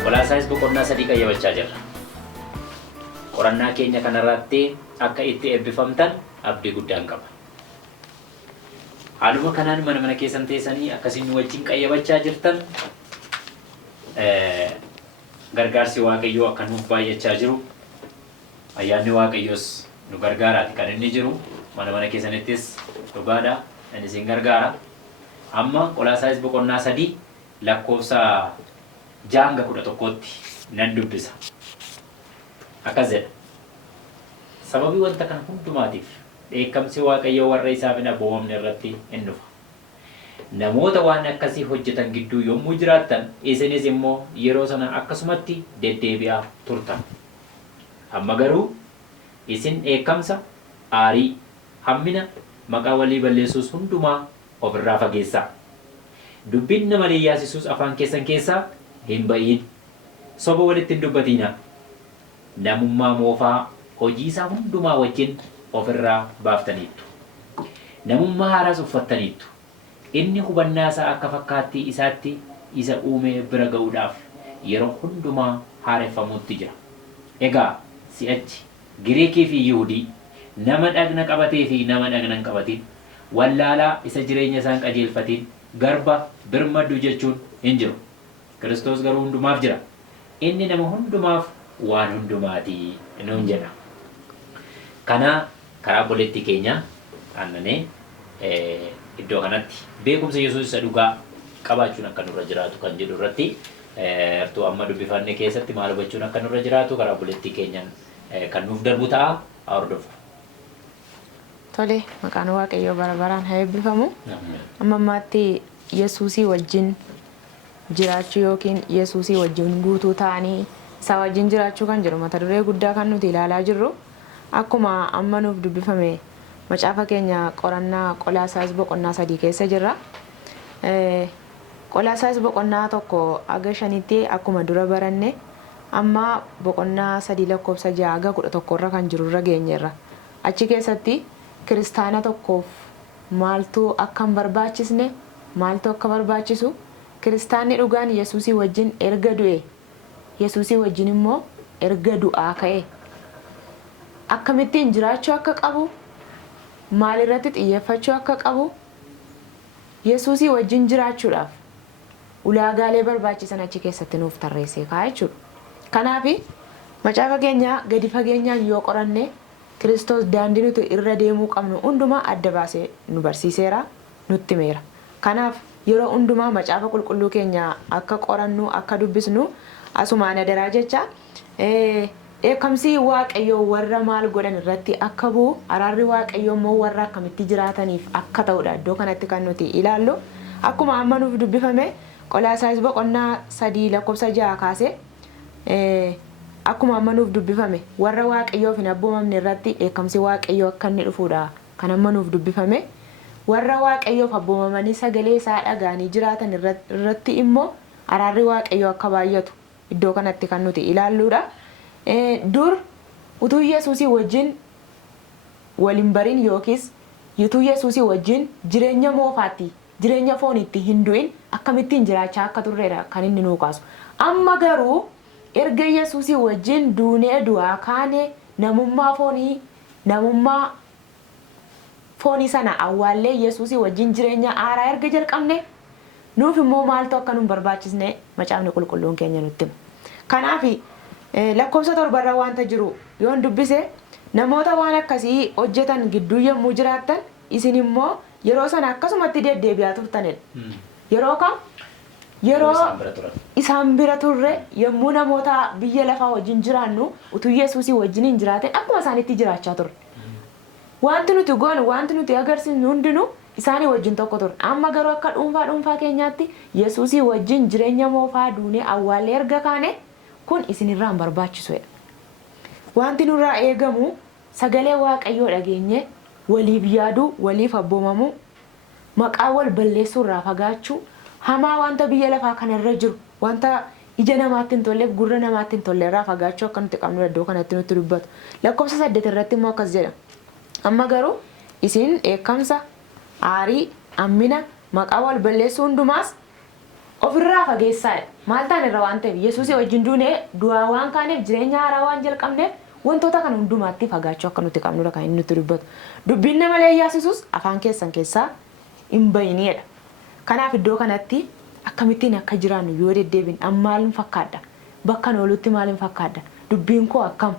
Qolaasaayis boqonnaa 3 qayyabachaa jirra. Qorannaa keenya kanarratti akka itti eebbifamtan abdii guddaan qaba. Haaluma kanaan mana keessan teessanii akkasiin nu wajjin qayyabachaa jirtan gargaarsi Waaqayyoo akka nuuf baay'achaa jiru ayyaanni Waaqayyoos nu gargaaraati kan inni jiru mana keessanittis dhugaadha inni isin gargaara. Amma Qolaasaayis boqonnaa 3 lakkoofsa 6-11tti nan dubbisa. Akkas jedha. Sababii wanta kana hundumaatiif dheekkamsi Waaqayyoo warra isaaf hin abboomamne irratti in dhufa. Namoota waan akkasii hojjetan gidduu yommuu jiraattan isinis immoo yeroo sana akkasumatti deddeebi'aa turtan. Amma garuu isin dheekkamsa, aarii, hammina, maqaa walii balleessuus hundumaa ofirraa fageessaa. Dubbiin nama yaasisuus afaan keessan keessaa hin ba'iin. Soba walitti hin dubbatiina. Namummaa moofaa hojii isaa hundumaa wajjin ofirraa baaftaniittu. Namummaa haaraas uffattaniittu. Inni hubannaa isaa akka fakkaattii isaatti isa uumee bira ga'uudhaaf yeroo hundumaa haareffamuutti jira. Egaa si'achi Giriikii fi Yihuudii nama dhagna qabatee fi nama dhagna hin qabatin wallaalaa isa jireenya isaan qajeelfatiin garba birmaddu jechuun hin jiru. Kiristoos garuu hundumaaf jira. Inni nama hundumaaf waan hundumaatii nuun jedha. Kana karaa obboleettii keenya aannanee iddoo kanatti beekumsa Yesuus isa dhugaa qabaachuun akka nurra jiraatu kan jedhu irratti ertuu amma dubbifanne keessatti maal hubachuun akka nurra jiraatu karaa obboleettii keenyaan kan nuuf darbu ta'a haa hordofu. Tole, maqaan Waaqayyoo bara baraan haa eebbifamu. Amma ammaatti Yesuusii wajjin jiraachuu yookiin Yesuusii wajjin guutuu ta'anii isa wajjin jiraachuu kan jedhu mata duree guddaa kan nuti ilaalaa jirru. Akkuma amma nuuf dubbifame macaafa keenya qorannaa Qolaasaayis boqonnaa 3 keessa jirra. Qolaasaayis boqonnaa 1-5tti akkuma dura baranne amma boqonnaa 3 lakkoofsa 6-11 irra kan jiru irra geenyeerra. Achi keessatti kiristaana tokkoof maaltu akka hin barbaachisne maaltu akka barbaachisu kiristaanni dhugaan Yesuusii wajjin erga du'e Yesuusii wajjin immoo erga du'aa ka'e akkamittiin jiraachuu akka qabu maal irratti xiyyeeffachuu akka qabu Yesuusii wajjin jiraachuudhaaf ulaagaalee barbaachisan achi keessatti nuuf tarreessee kaa'e jechuudha. Kanaaf macaafa keenya gadi fageenyaan yoo qoranne Kiristoos daandii nuti irra deemuu qabnu hundumaa adda baasee nu barsiiseera nutti himeera. Kanaaf yeroo hundumaa macaafa qulqulluu keenya akka qorannu akka dubbisnu asumaan adaraa jecha eekamsi waaqayyoo warra maal godhan irratti akka bu'u araarri waaqayyoo immoo warra akkamitti jiraataniif akka ta'udha iddoo kanatti kan nuti ilaallu. Akkuma amma nuuf dubbifame Qolaasaayis boqonnaa 3 lakkoofsa 6 kaasee akkuma amma nuuf dubbifame warra waaqayyoof hin abboomamne irratti eekamsi waaqayyoo akka inni dhufuudha kan amma nuuf dubbifame. Warra waaqayyoof abboomamanii sagalee isaa dhagaanii jiraatan irratti immoo araarri waaqayyoo akka baay'atu iddoo kanatti kan nuti ilaalluudha. Dur utuu Yesuusii wajjin waliin barin yookiis utuu Yesuusii wajjin jireenya moofaatti jireenya foonitti hin du'in akkamittiin jiraachaa akka turreedha kan inni nuu kaasu. Amma garuu erga Yesuusii wajjin duunee du'aa kaane namummaa foonii sana awwaallee Yesuusii wajjin jireenya haaraa erga jalqabne nuuf immoo maaltu akka nun barbaachisne macaafni qulqulluun keenya nutti hima. Kanaaf lakkoofsa 7 irra wanta jiru yoon dubbise namoota waan akkasii hojjetan gidduu yommuu jiraattan isin immoo yeroo sana akkasumatti deddeebi'aa turtanidha. Yeroo kam yeroo isaan bira turre yommuu namoota biyya lafaa wajjin jiraannu utuu Yesuusii wajjin hin jiraatin akkuma isaanitti jiraachaa turre. Wanti nuti goonu wanti nuti agarsiisnu hundinuu isaanii wajjin tokko ture. Amma garuu akka dhuunfaa keenyaatti Yesuusii wajjin jireenya moofaa duunee awwaallee erga kaane kun isinirraa hin barbaachisuudha. Wanti nurraa eegamu sagalee waaqayyoo dhageenye waliif yaaduu waliif abboomamu maqaa wal balleessuu irraa fagaachuu hamaa wanta biyya lafaa kanarra jiru wanta ija namaatti hin tolleef gurra namaatti hin tolle irraa fagaachuu akka nuti qabnu iddoo kanatti nutti dubbatu. Lakkoofsa 8 irratti immoo akkas jedha. Amma garuu isin eekamsa aarii ammina maqaa wal balleessuu hundumaas ofirraa fageessaa. Maal ta'an irra waan ta'eef Yesuusii wajjin duunee du'aa waan kaaneef jireenya haaraa waan jalqabneef wantoota kana hundumaatti fagaachuu akka nuti qabnudha kan inni nutti dubbatu. Dubbiin nama leeyyaasisus afaan keessan keessaa hin bayiniidha. Kanaaf iddoo kanatti akkamittiin akka jiraannu yoo deddeebin maal fakkaadha bakka noolutti maal fakkaadha dubbiin koo akkam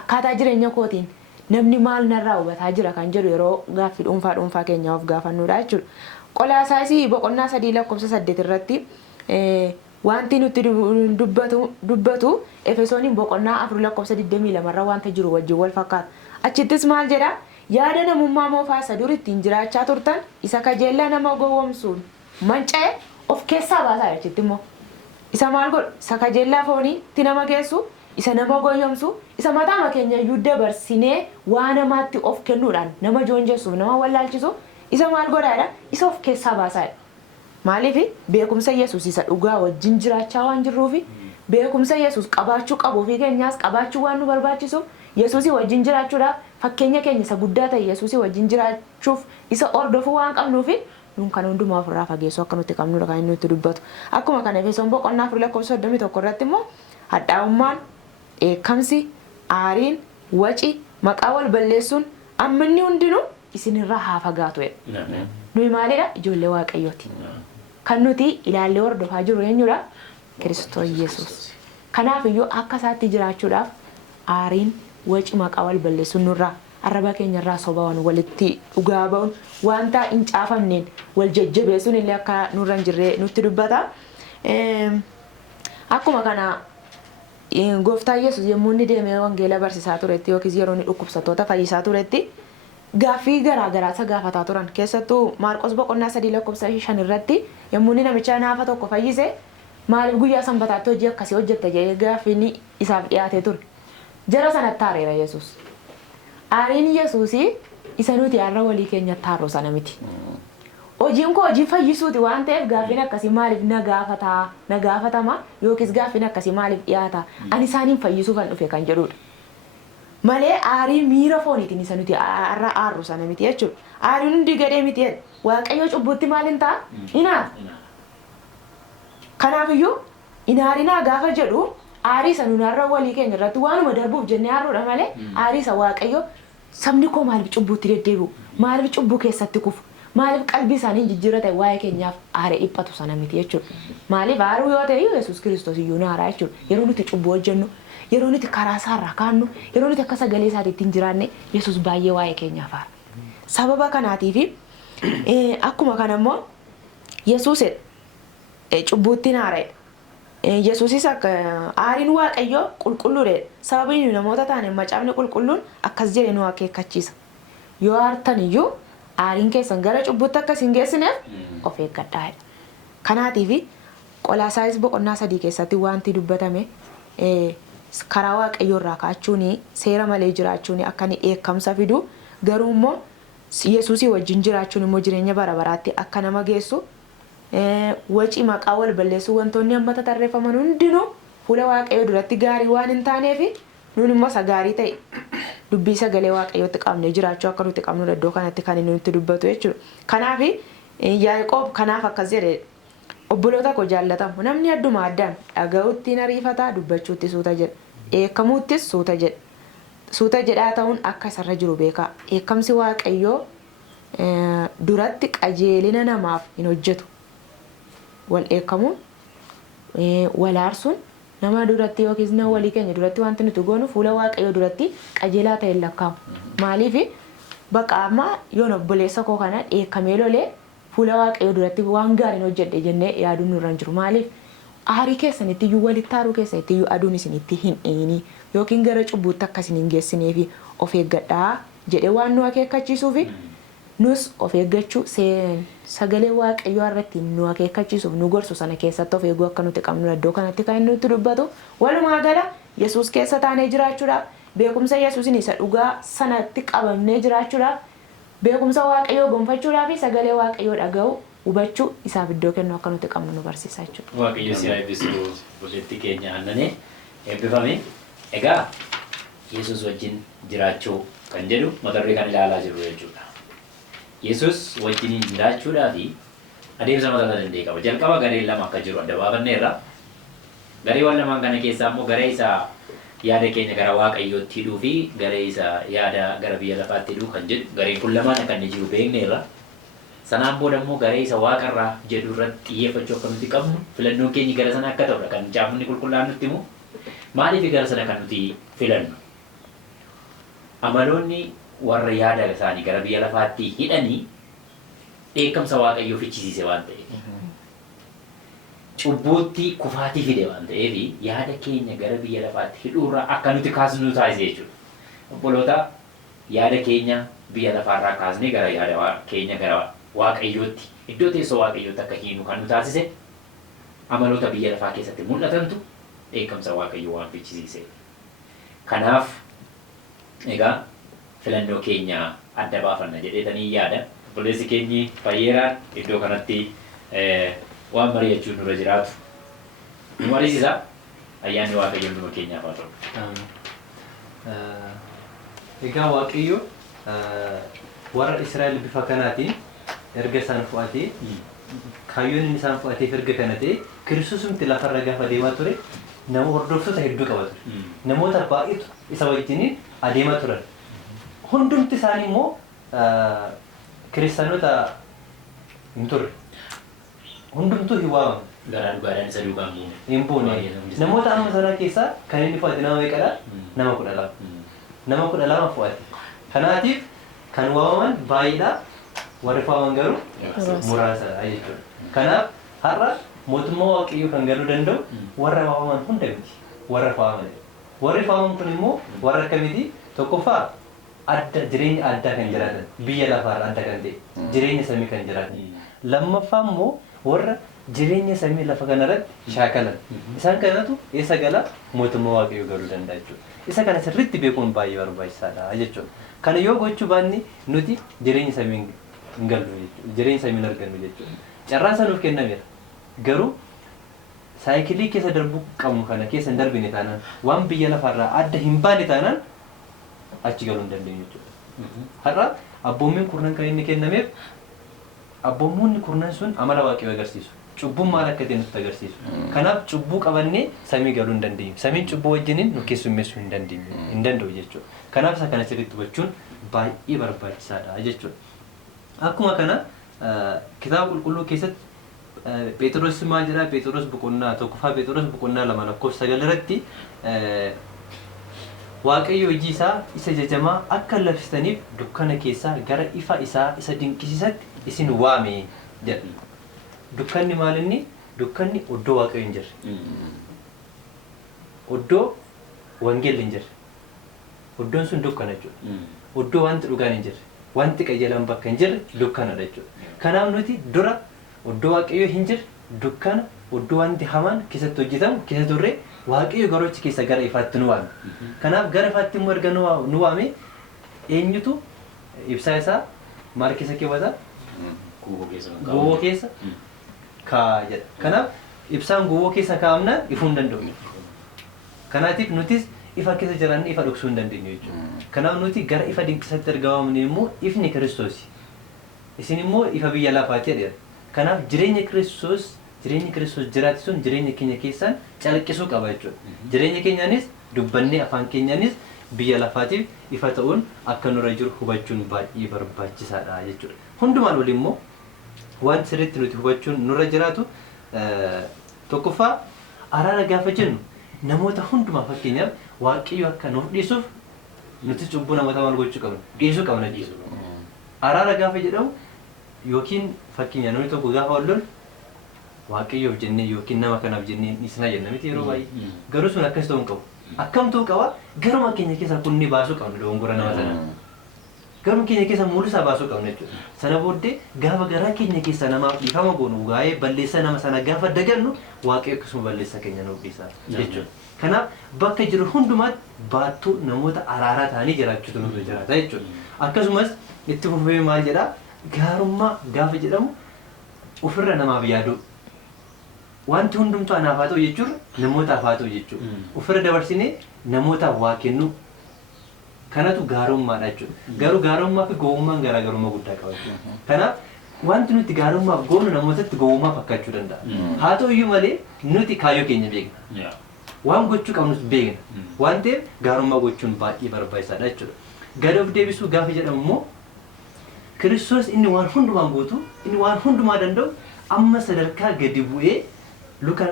akkaataa jireenya kootiin namni maal narraa hubataa jira kan jedhu yeroo gaaffii dhuunfaa keenya of gaafannuudha jechuudha. Qolaasaayis boqonnaa 3 lakkoofsa 8 irratti wanti nuti dubbatu Efesooniin boqonnaa 4 lakkoofsa 22 irra wanta jiru wajjin wal fakkaata. Achittis maal jedha yaada namummaa moofaa isa dur ittiin jiraachaa turtan isa kajeellaa nama gowwomsuun manca'e of keessaa baasaa achitti immoo isa maal godhu isa kajeellaa fooniitti nama geessu isa nama gowwomsu isa mataa keenya iyyuu dabarsinee waa namaatti of kennuudhaan nama joonjessuuf nama wallaalchisu isa maal godhaadha isa of keessaa baasaadha. Maaliif beekumsa Yesuus isa dhugaa wajjin jiraachaa waan jirruufi beekumsa Yesuus qabaachuu qabuu fi keenyaas qabaachuu waan nu barbaachisu Yesuusii wajjin jiraachuudhaaf fakkeenya keenya isa guddaa ta'e Yesuusii wajjin jiraachuuf isa hordofuu waan qabnuufi nun kan hundumaa ofirraa fageessuu akka nuti qabnudha kan inni nutti dubbatu. Akkuma kana Efesoon boqonnaa 4 lakkoofsa 31 irratti immoo hadhaa'ummaan eekamsi aariin waci maqaa wal balleessuun ammanni hundinuu isinirraa haa fagaatuudha. Nuyi maalidha ijoollee waaqayyooti. Kan nuti ilaallee hordofaa jiru eenyudha Kiristoos Yesuus. Kanaaf iyyuu akka isaatti jiraachuudhaaf aariin waci maqaa wal balleessuun nurraa arraba keenyarraa sobaan walitti dhugaa ba'uun wanta hin caafamneen wal jajjabeessuun illee akka nurra hin jirre nutti dubbata. Akkuma kana gooftaa Yesuus yommuu inni deemee wangeela barsiisaa turetti yookiis yeroo inni dhukkubsattoota fayyisaa turetti gaaffii garaagaraa isa gaafataa turan keessattuu Maarqos boqonnaa 3 lakkoofsa 5 irratti yommuu inni namicha naafa tokko fayyise maaliif guyyaa sanbataatti hojii akkasii hojjetta jedhee gaaffiin isaaf dhiyaatee ture. Jara sanatti aareera Yesuus. Aariin Yesuusii isa nuti har'a walii keenyatti haaroo sana miti. Hojiin koo hojii fayyisuuti waan ta'eef gaaffiin akkasii maaliif na gaafatama yookiis gaaffiin akkasii maaliif dhiyaata ani isaaniin fayyisuufan dhufe kan jedhudha. malee aarii miira fooniitiin isa nuti arra aarru sana miti jechuudha. Aariin hundi gadee miti Waaqayyo cubbuutti maal hin ta'a? Hinaara. Kanaafiyyuu hin aarinaa gaafa jedhu aarii isa nuti har'a walii keenya irratti waanuma darbuuf jennee aarruudha malee aarii isa Waaqayyo sabni koo maaliif cubbuutti deddeebi'u? Maaliif cubbuu keessatti kufu? Maaliif qalbii isaanii jijjiirrate waa'ee keenyaaf aaree dhiphatu sana miti jechuudha. Maaliif aaruu yoo ta'e Yesuus Kiristoos iyyuu naaraa jechuudha. Yeroo nuti cubbuu hojjennu, yeroo nuti karaa isaarraa kaannu, yeroo nuti akka sagalee isaatti ittiin jiraanne Yesuus baay'ee waa'ee keenyaaf aara. Sababa kanaatiif akkuma kana immoo Yesuus cubbuutti naara'edha. Yesuusis akka aariin Waaqayyoo qulqulluudha. Sababiin namoota taane macaafni qulqulluun akkas jedhee nu akeekkachiisa. Yoo aartan iyyuu aariin keessan gara cubbuutti akkas hin geessineef of eeggadhaa. Kanaatiif Qolaasaayis boqonnaa 3 keessatti wanti dubbatame karaa Waaqayyoo irraa kaachuun seera malee jiraachuun akka inni dheekkamsa fidu garuu immoo Yesuusii wajjin jiraachuun immoo jireenya bara baraatti akka nama geessu wacii maqaa wal balleessuu wantoonni hammata tarreeffaman hundinuu fuula Waaqayyoo duratti gaarii waan hin taaneef nuun immoo isa gaarii ta'e dubbii sagalee Waaqayyootti qabnee jiraachuu akka nuti qabnu iddoo kanatti kan inni nutti dubbatu jechuudha. Kanaaf Yaaqoob kanaaf akkas jedhe obboloota koo jaallatamu namni adduma addaan dhaga'uutti ariifata dubbachuutti suuta jedha eekkamuuttis suuta jedha. Suuta jedhaa ta'uun akka isarra jiru beekaa. Eekkamsi Waaqayyoo duratti qajeelina namaaf hin hojjetu. Wal eekkamuun wal aarsuun nama duratti yookiis nama walii keenya duratti wanti nuti goonu fuula Waaqayyoo duratti qajeelaa ta'e lakkaa'u. Maaliif bakka amma yoon obboleessa koo kana dheekkamee lolee fuula Waaqayyoo duratti waan gaariin hojjedhe jennee yaaduun nurra hin jiru. Maaliif aarii keessanitti iyyuu walitti aaruu keessanitti iyyuu aduun isinitti hin dhiini yookiin gara cubbuutti akkas hin geessineef of eeggadhaa jedhee waan nu akeekkachiisuuf nus of eeggachuu sagalee Waaqayyoo irratti nu akeekkachiisuuf nu gorsu sana keessatti of eeguu akka nuti qabnu iddoo kanatti kan inni nutti dubbatu. Walumaa gala Yesuus keessa taanee jiraachuudhaaf beekumsa Yesuusin isa dhugaa sanatti qabamnee jiraachuudhaaf beekumsa Waaqayyoo gonfachuudhaaf sagalee Waaqayyoo dhaga'u hubachuu isaaf iddoo kennu akka nuti qabnu nu barsiisa jechuudha. Waaqayyo si eebbisu bulleetti keenya aannanii eebbifame. Egaa Yesuus wajjin jiraachuu kan jedhu mata duree kan ilaalaa jirru jechuudha. Yesuus wajjin jiraachuudhaaf adeemsa mataa danda'e qaba. Jalqaba garee lama akka jiru adda baafanneerra. Gareewwan lamaan kana keessaa immoo garee isaa yaada keenya gara Waaqayyootti hidhuu fi garee isaa yaada gara biyya lafaatti hidhuu kan jedhu gareen kun lamaan akka inni jiru beekneerra. Sanaan booda immoo garee isa Waaqarraa jedhu irratti xiyyeeffachuu akka nuti qabnu filannoon keenya gara sana akka ta'udha kan caafni qulqulluun nutti himu. Maaliif gara sana kan nuti filannu? Amaloonni warra yaada isaanii gara biyya lafaatti hidhanii dheekkamsa Waaqayyoo fichisiise waan ta'eef. Cubbuutti kufaatii fide waan ta'eef yaada keenya gara biyya lafaatti hidhuurraa akka nuti kaasnu taasise jechuudha. Obboloota yaada keenya biyya lafaarraa kaasnee gara yaada keenya gara Waaqayyootti iddoo teessoo Waaqayyootti akka hiinu kan nu taasise amaloota biyya lafaa keessatti mul'atantu dheekkamsa Waaqayyoo waan fichisiise. Kanaaf egaa filannoo keenya adda baafanna jedheetanii yaada. Obboleessi keenyi Fayyeeraan iddoo kanatti waan mari'achuun nurra jiraatu nu mariisisa. Ayyaanni Waaqayyoo numa keenyaaf haa ta'u. Egaa Waaqayyo warra Israa'el bifa kanaatiin erga isaan fudhatee kaayyoon inni isaan fudhateef erga kana ta'e Kiristoosumti lafarra gaafa deemaa ture nama hordoftoota hedduu qaba ture. Namoota baay'eetu isa wajjin adeemaa turan. Hundumti isaanii immoo kiristaanota hin turre. Hundumtuu hin waamamu. Garaa dhugaadhaan isa duukaan buune. Hin buune. Namoota amma sana keessaa kan inni fudhate nama meeqadha? Nama 12. Nama 12 fudhate. Kanaatiif kan waamaman baay'eedha. Warri waamaman garuu muraasadha jechuudha. Kanaaf har'a mootummaa Waaqayyoo kan galuu danda'u warra waamaman hunda miti. Warra waamaman. Warri waamaman kun immoo warra akkamiiti? Tokkoffaa adda jireenya addaa kan jiraatan biyya lafaarra adda kan ta'e jireenya samii kan jiraatan. Lammaffaa immoo warra jireenya samii lafa kanarratti shaakalan. Isaan kanatu eessa gala mootummaa Waaqayyoo galuu danda'a jechuudha. Isa kana sirriitti beekuun baay'ee barbaachisaadha jechuudha. Kana yoo gochuu baanne nuti jireenya samii hin gallu jechuudha. Jireenya samii hin argannu jechuudha. Carraan sanuuf kennameera. Garuu saayikilii keessa darbuu qabnu kana keessa hin darbine taanaan waan biyya lafaarraa adda hin baane taanaan achi galuu hin dandeenyu jechuudha. Har'a abboommiin kurnan kan inni kennameef abboommoonni kurnan sun amala waaqayyoo agarsiisu. Cubbuun maal akka ta'e nutti agarsiisu. Kanaaf cubbuu qabannee samii galuu hin dandeenyu. Samiin cubbuu wajjiniin nu keessummeessuu hin danda'u jechuudha. Kanaaf isa kana sirriitti hubachuun baay'ee barbaachisaadha jechuudha. Akkuma kana kitaaba qulqulluu keessatti Phexros maal jedhaa? Phexros boqonnaa tokkoffaa Phexros boqonnaa 2 lakkoofsa 9 irratti waaqayyo hojii isaa isa jajamaa akka labsitaniif dukkana keessaa gara ifa isaa isa dinqisiisatti isin waame jedha. Dukkanni maal inni? Dukkanni oddoo waaqayyo hin jirre. Oddoo wangeelli hin jirre. Oddoon sun dukkana jechuudha. Oddoo wanti dhugaan hin jirre. Wanti qajeelaan bakka hin jirre dukkanadha jechuudha. Kanaaf nuti dura oddoo waaqayyo hin jirre dukkana oddoo wanti hamaan keessatti hojjetamu keessa turre waaqayyo garoochi keessa gara ifaatti nu waame. Kanaaf gara ifaatti immoo erga nu waame eenyutu ibsaa isaa maal keessa keewwata? Gowwoo keessa kaa jedha. Kanaaf ibsaan gowwoo keessa kaa'amnaan ifuu hin danda'u. Kanaatiif nutis ifa keessa jiraannee ifa dhoksuu hin dandeenyu jechuudha. Kanaaf nuti gara ifa dinqisiisatti argamamne immoo ifni Kiristoosi. Isin immoo ifa biyya lafaati jedheera. Kanaaf jireenya Kiristoos jiraate sun jireenya keenya keessaan calaqqisuu qaba jechuudha. Jireenya keenyaanis dubbannee afaan keenyaanis biyya lafaatiif ifa ta'uun akka nurra jiru hubachuun baay'ee barbaachisaadha jechuudha. Hundumaan waliin immoo wanti sirriitti nuti hubachuun nurra jiraatu tokkoffaa araara gaafa jennu namoota hundumaa fakkeenyaaf waaqayyo akka nuuf dhiisuuf nuti cubbuu namoota maal gochuu qabna? Dhiisuu qabna jechuudha. Araara gaafa jedhamu yookiin fakkeenya namni tokko gaafa wal lolu waaqayyoof jennee yookiin nama kanaaf jennee dhiisnaa jenna miti yeroo baay'ee. Garuu sun akkas ta'uu hin qabu. Akkam ta'uu qaba? Garuma keenya keessaa kunni baasuu qabna dogongora nama sana. Garuma keenya keessaa mul'isaa baasuu qabna jechuudha. Sana booddee gaafa garaa keenya keessaa namaaf dhiifama goonu waa'ee balleessaa nama sana gaafa dagannu waaqayyo akkasuma balleessaa keenya nuuf dhiisa jechuudha. Kanaaf bakka jiru hundumaatti baattuu namoota araaraa ta'anii jiraachuutu nuti jiraata jechuudha. Akkasumas itti fufee maal jedhaa? Gaarummaa gaafa jedhamu ofirra namaaf yaaduu. Wanti hundumtuu anaaf haa ta'u jechuudha namootaaf haa ta'u jechuudha. Ofirra dabarsinee namootaaf waa kennu kanatu gaarummaadha jechuudha. Garuu gaarummaa fi gowwummaan garaagarummaa guddaa qaba jechuudha. Kanaaf wanti nuti gaarummaaf goonu namootatti gowwummaa fakkaachuu danda'a. Haa ta'u iyyuu malee nuti kaayyoo keenya beekna. Waan gochuu qabnus beekna. Waan ta'eef gaarummaa gochuun baay'ee barbaachisaadha jechuudha. Gad of deebisuu gaafa jedhamu immoo Kiristoos inni waan hundumaan guutu, inni waan hundumaa danda'u amma sadarkaa gadi bu'ee luka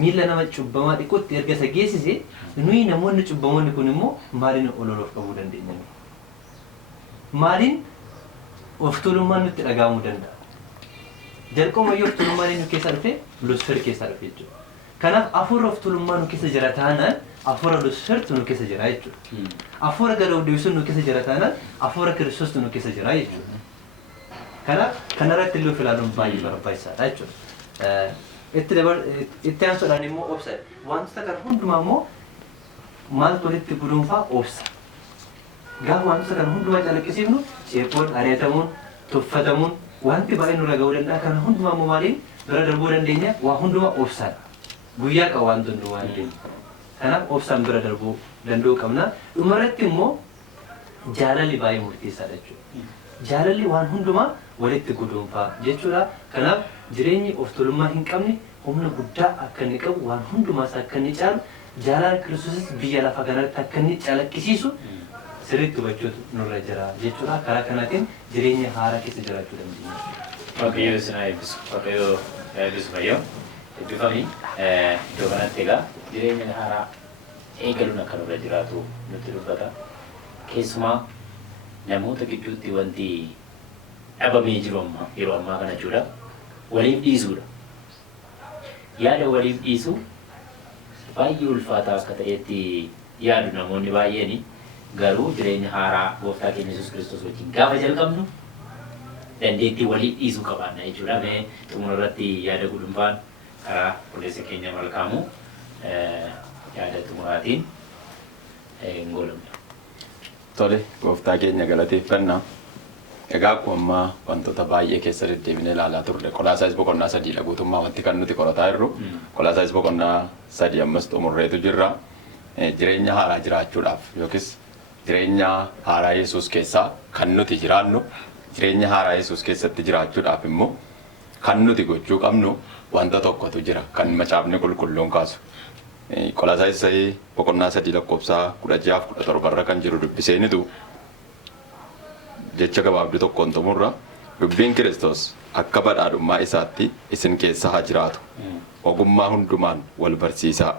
miila nama cubbamaa xiqqootti erga isa geessise nuyi namoonni cubbamoonni kun immoo maaliin ololoof qabuu dandeenya? Maaliin of tuulummaan nutti dhaga'amuu danda'a? Jalqabuma yoo of tuulummaan nu keessa dhufe Luusfer keessaa dhufe jechuudha. Kanaaf hafuura of tuulummaa nu keessa jira taanaan hafuura Luusfertu nu keessa jira jechuudha. Hafuura gad of deebisuun nu keessa jira taanaan hafuura Kiristoostu nu keessa jira jechuudha. Kanaaf kanarratti illee of ilaaluun baay'ee barbaachisaadha jechuudha. Itti aansuudhaan immoo obsa. Wantoota kana hundumaa immoo maaltu walitti gudunfaa obsa. Gaafa wantoota kana hundumaa calaqqisiifnu ceepoon, ari'atamuun, tuffatamuun wanti baay'ee nurra ga'uu danda'a. Kana hundumaa immoo maaliin bira darbuu dandeenya? Waa hundumaa obsaadha. Guyyaa qaba wanti hunduu waan ta'eef. Kanaaf obsaan bira darbuu danda'uu qabna. Dhumarratti immoo jaalalli baay'ee murteessaadha jechuudha. Jaalalli waan hundumaa walitti gudunfaa jechuudha. Kanaaf jireenyi of tuulummaa hin qabne humna guddaa akka inni qabu waan hundumaas akka inni caalu jaalala Kiristoosis biyya lafa kanarratti akka inni calaqqisiisu sirriitti hubachuutu nurra jira jechuudha. Karaa kanaatiin jireenya haaraa keessa jiraachuu dandeenya. Waaqayyo isin haa eebbisu. Waaqayyo eebbisu fayyoo. Eebbifamii iddoo kanatti egaa jireenya haaraa eegaluun akka nurra jiraatu nutti dubbata. Keessumaa namoota gidduutti wanti dhabamee jiru amma yeroo ammaa kana jechuudha. Waliif dhiisuudha. Yaada waliif dhiisuu baay'ee ulfaataa akka ta'etti yaadu namoonni baay'een garuu jireenya haaraa gooftaa keenya Yesuus Kiristoos wajjin gaafa jalqabnu dandeettii waliif dhiisuu qabaanna jechuudha. Mee xumura irratti yaada gudunfaan karaa qulleessa keenya malkaamu yaada xumuraatiin hin goolabne. Tole, gooftaa keenya galateeffannaa. Egaa akkuma wantoota baay'ee keessa deddeebinee ilaalaa turre Qolaasaayis boqonnaa 3 guutummaa wanti kan nuti qorataa jirru Qolaasaayis boqonnaa 3 ammas xumurreetu jirra. Jireenya haaraa jiraachuudhaaf yookiis jireenya haaraa Yesuus keessaa kan nuti jiraannu jireenya haaraa Yesuus keessatti jiraachuudhaaf immoo kan nuti gochuu qabnu wanta tokkotu jira kan macaafni qulqulluun kaasu. Qolaasaayis boqonnaa 3 lakkoofsa 16-17 irra kan jiru dubbiseenitu jecha gabaabduu tokkoon xumurra dubbiin Kiristoos akka badhaadhummaa isaatti isin keessa haa jiraatu. Ogummaa hundumaan wal barsiisaa,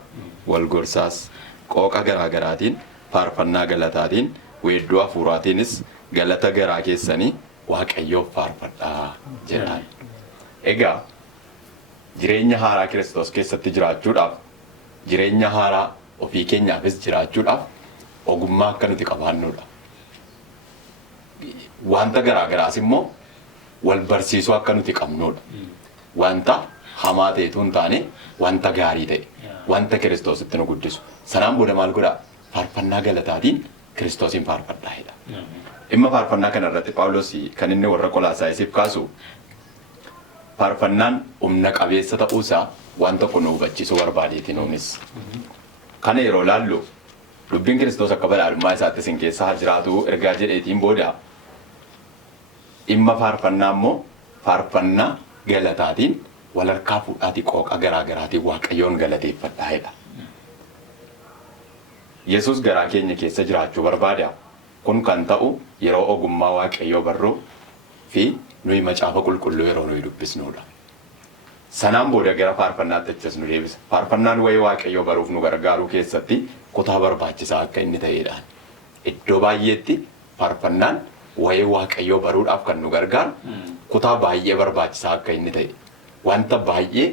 wal gorsaas, qooqa garaa garaatiin, faarfannaa galataatiin, weedduu hafuuraatiinis galata garaa keessanii Waaqayyoof faarfadhaa jedhaan. Egaa jireenya haaraa Kiristoos keessatti jiraachuudhaaf jireenya haaraa ofii keenyaafis jiraachuudhaaf ogummaa akka nuti qabaannudha. Wanta garaa garaas immoo wal barsiisuu akka nuti qabnudha. Wanta hamaa ta'etu hin taane wanta gaarii ta'e wanta Kiristoositti nu guddisu. Sanaan booda maal godhaa? Faarfannaa galataatiin Kiristoosiin faarfadhaa jedha. Dhimma faarfannaa kana irratti Phaawulos kan inni warra Qolaasaayisiif kaasu faarfannaan humna qabeessa ta'uusaa wanta kun nu hubachiisuu barbaadeeti nuunis. Kana yeroo laallu dubbiin Kiristoos akka badhaadhummaa isaatti isin keessa haa jiraatu ergaa jedheetiin booda dhimma faarfannaa immoo faarfannaa galataatiin wal harkaa fuudhaatii qooqa garaa garaatiin Waaqayyoon galateeffadhaa jedha. Yesuus garaa keenya keessa jiraachuu barbaada. Kun kan ta'u yeroo ogummaa Waaqayyoo barruu fi nuyi macaafa qulqulluu yeroo nuyi dubbisnudha. Sanaan booda gara faarfannaatti achas nu deebisa. Faarfannaan waa'ee Waaqayyoo baruuf nu gargaaruu keessatti kutaa barbaachisaa akka inni ta'edhaan. Iddoo baay'eetti faarfannaan waa'ee Waaqayyoo baruudhaaf kan nu gargaaru kutaa baay'ee barbaachisaa akka inni ta'e. Wanta baay'ee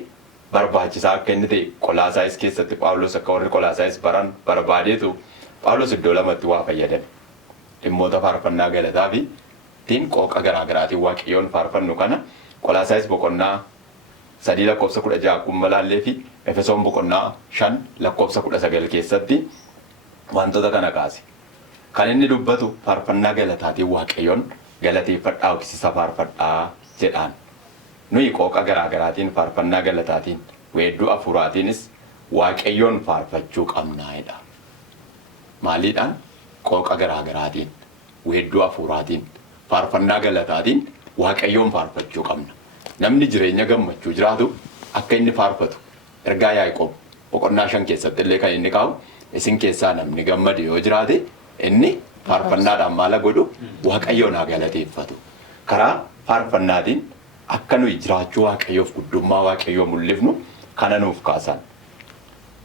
barbaachisaa akka inni ta'e Qolaasaayis keessatti Phaawulos akka warri Qolaasaayis baran barbaadeetu Phaawulos iddoo lamatti waa fayyadame. Dhimmoota faarfannaa galataa fi ittiin qooqa garaa garaatiin Waaqayyoon faarfannu kana Qolaasaayis boqonnaa 3 lakkoofsa 16 akkuma laallee fi Efesoon boqonnaa 5 lakkoofsa 19 keessatti wantoota kana kaase. Kan inni dubbatu faarfannaa galataatiin Waaqayyoon galateeffadhaa yookiin faarfadhaa jedhaan. Nuyi qooqa garaa garaatiin faarfannaa galataatiin weedduu hafuuraatiinis Waaqayyoon faarfachuu qabnaa jedha. Maaliidhaan? Qooqa garaa garaatiin weedduu hafuuraatiin faarfannaa galataatiin Waaqayyoon faarfachuu qabna. Namni jireenya gammachuu jiraatu akka inni faarfatu ergaa Yaaqoob boqonnaa 5 keessatti illee kan inni kaa'u isin keessaa namni gammadu yoo jiraate inni faarfannaadhaan maal godhu Waaqayyoon haa galateeffatu. Karaa faarfannaatiin akka nuyi jiraachuu Waaqayyoof guddummaa Waaqayyoo mul'ifnu kana nuuf kaasan.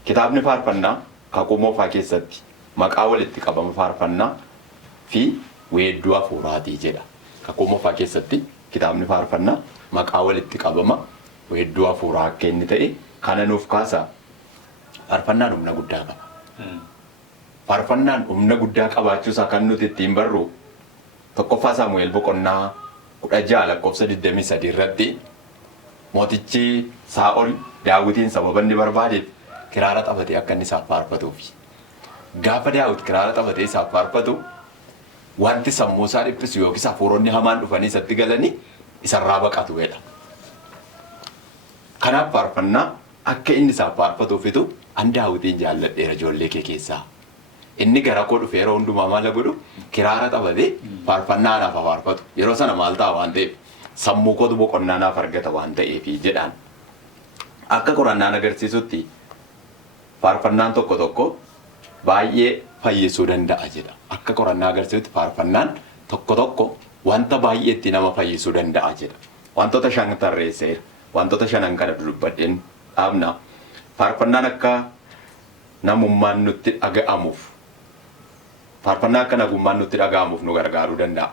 Kitaabni faarfannaa kakuu moofaa keessatti maqaa walitti qabama faarfannaa fi weedduu hafuuraatii jedha. Kakuu moofaa keessatti kitaabni faarfannaa maqaa walitti qabama weedduu hafuuraa akka inni ta'e kana nuuf kaasa. Faarfannaan humna guddaa qaba. Faarfannaan humna guddaa qabaachuusaa kan nuti ittiin barru tokkoffaa Saamu'eel boqonnaa 16 lakkoofsa 23 irratti mootichi Saa'ol Daawitiin sababa inni barbaadeef kiraara taphatee akka inni isaaf faarfatuufi. Gaafa Daawit kiraara taphatee isaaf faarfatu wanti sammuu isaa dhiphisu yookiin hafuuronni hamaan dhufanii isatti galanii isarraa baqatu jedha. Kanaaf faarfannaa akka inni isaaf faarfatuufitu an Daawitiin jaalladheera ijoollee kee keessaa. Inni gara koo dhufee yeroo hundumaa maal godhu kiraara taphatee faarfannaa naaf faarfatu. Yeroo sana maal ta'a waan ta'eef sammuu kootu boqonnaa naaf argata waan ta'eef jedhaan. Akka qorannaan agarsiisutti faarfannaan tokko tokko baay'ee fayyisuu danda'a jedha. Akka qorannaa agarsiisutti faarfannaan tokko tokko wanta baay'eetti nama fayyisuu danda'a jedha. Wantoota 5 tarreesseera. Wantoota 5 kana dubbadheen dhaabna. Faarfannaan akka namummaan nutti dhaga'amuuf faarfannaa akka nagummaan nutti dhaga'amuuf nu gargaaruu danda'a.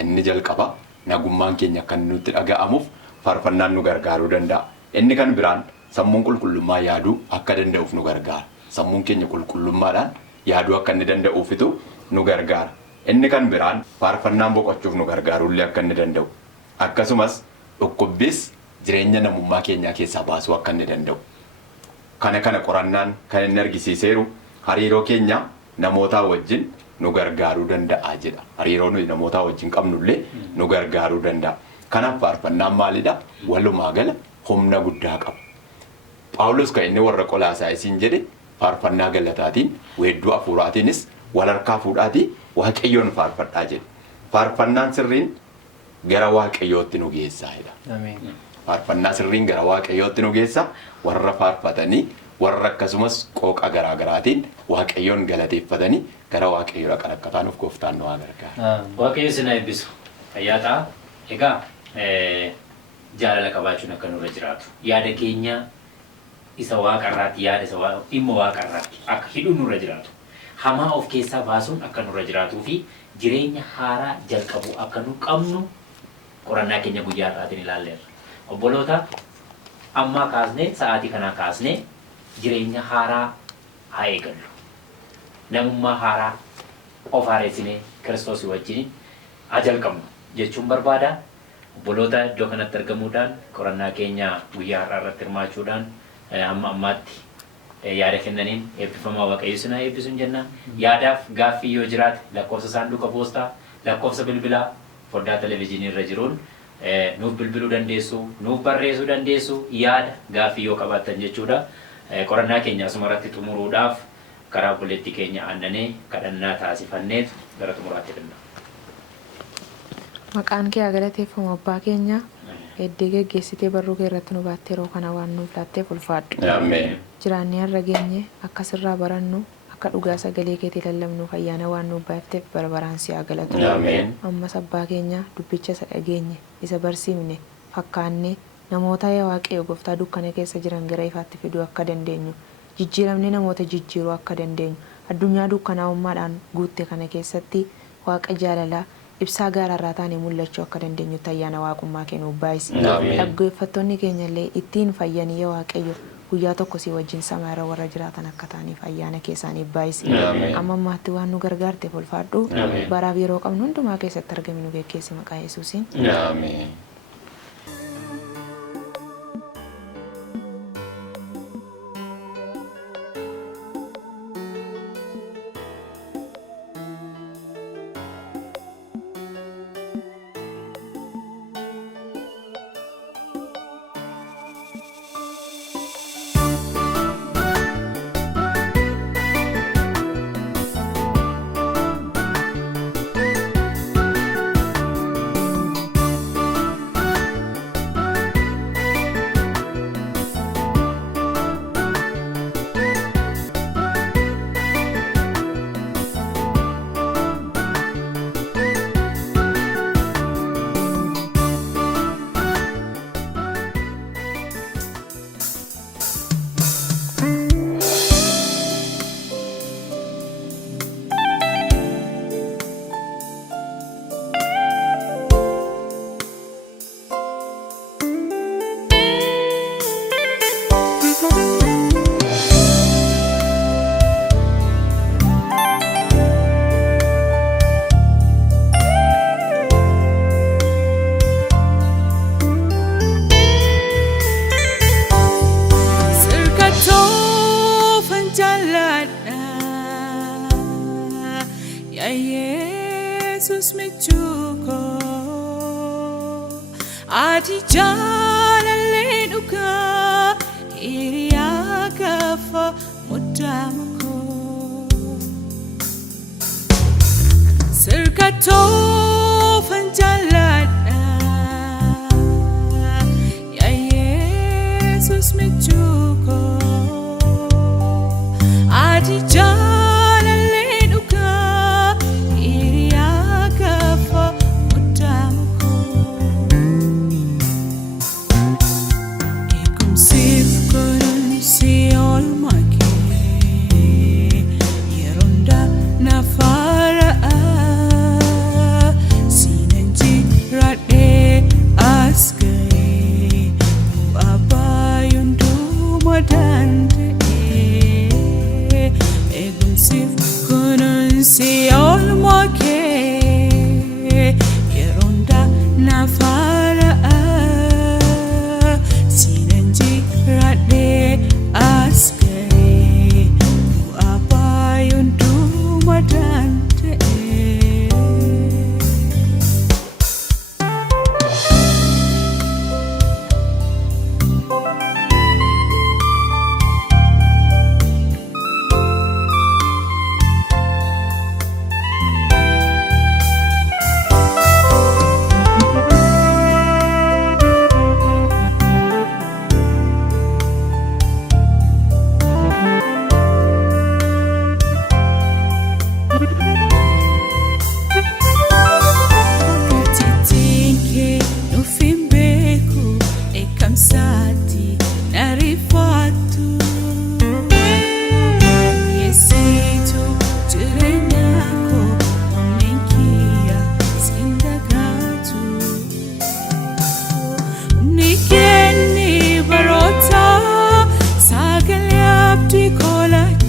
Inni jalqaba nagummaan keenya akka nutti dhaga'amuuf faarfannaan nu gargaaruu danda'a. Inni kan biraan sammuun qulqullummaa yaaduu akka danda'uuf nu gargaara. Sammuun keenya qulqullummaadhaan yaaduu akka inni danda'uufitu nu gargaara. Inni kan biraan faarfannaan boqochuuf nu gargaaruullee akka inni danda'u. Akkasumas dhukkubbiis jireenya namummaa keenyaa keessaa baasuu akka inni danda'u. Kana qorannaan kan inni argisiiseeru hariiroo keenya namootaa wajjin nu gargaaruu danda'a jedha. Hariiroo nuyi namootaa wajjin qabnullee nu gargaaruu danda'a. Kanaaf faarfannaan maalidha? Walumaa gala humna guddaa qaba. Phaawulos kan inni warra Qolaasaayisiin jedhe faarfannaa galataatiin weedduu hafuuraatiinis wal harkaa fuudhaatii waaqayyoon faarfadhaa jedhe. Faarfannaan sirriin gara waaqayyootti nu geessaa jedha. Ameen. Faarfannaa sirriin gara waaqayyootti nu geessa warra faarfatanii warra akkasumas qooqa garaa garaatiin waaqayyoon galateeffatanii gara waaqayyoo dhaqan akka taanuuf gooftaan nu haa gargaaru. Waaqayyo isin eebbisu. Fayyaa ta'a. Egaa jaalala qabaachuun akka nurra jiraatu. Yaada keenya isa waaqarraatti yaada isa dhimma waaqarraatti akka hidhu nurra jiraatu. Hamaa of keessaa baasuun akka nurra jiraatuu fi jireenya haaraa jalqabu akka nu qabnu qorannaa keenya guyyaa har'aatiin ilaalleerra. Obboloota ammaa kaasnee sa'aatii kanaa kaasnee jireenya haaraa haa eegallu. Namummaa haaraa of haaressinee Kiristoos wajjin haa jalqabnu jechuun barbaada. Obboloota iddoo kanatti argamuudhaan qorannaa keenya guyyaa har'aa irratti hirmaachuudhaan amma ammaatti yaada kennaniin eebbifamaa waaqayyo isin haa eebbisu jenna. Yaadaaf gaaffii yoo jiraate lakkoofsa saanduqa poostaa lakkoofsa bilbilaa foddaa televezyiinii irra jiruun nuuf bilbiluu dandeessu, nuuf barreessuu dandeessu, yaada gaaffii yoo qabaattan jechuudha. Qorannaa keenya asuma irratti xumuruudhaaf karaa obboleettii keenya aannanee kadhannaa taasifanneet gara xumuraatti deemna. Maqaan kee haa galateeffamu abbaa keenya. Heddii geggeessitee barruu kee irratti nu baattee yeroo kana waan nuuf laatteef ulfaadhu. Ameen. Jiraannee har'a geenye akka sirraa barannu akka dhugaa sagalee keetii lallabnuuf ayyaana waan nuuf baay'ifteef barbaraan si haa galatu. Ameen. Ammas abbaa keenya dubbicha isa dhageenye isa barsiifne fakkaannee namoota yaa waaqayyo gooftaa dukkana keessa jiran gara ifaatti fiduu akka dandeenyu jijjiiramnee namoota jijjiiruu akka dandeenyu addunyaa dukkanaa'ummaadhaan guutte kana keessatti waaqa jaalalaa ibsaa gaaraarraa taanee mul'achuu akka dandeenyutti ayyaana waaqummaa kennuuf baay'isi. Dhaggeeffattoonni keenya illee ittiin fayyanii yaa waaqayyo guyyaa tokko si wajjin samaa irra warra jiraatan akka taaniif ayyaana keessaaniif baay'isi. Amma ammaatti waan nu gargaarteef ulfaadhu baraaf yeroo qabnu hundumaa keessatti argame nu geggeessi maqaa Yesuusiin. Ameen. Yesus mechuko ati jalalle duka hiriya kafa mudamuko sirkato fanjalada ya Yesus mechuko ati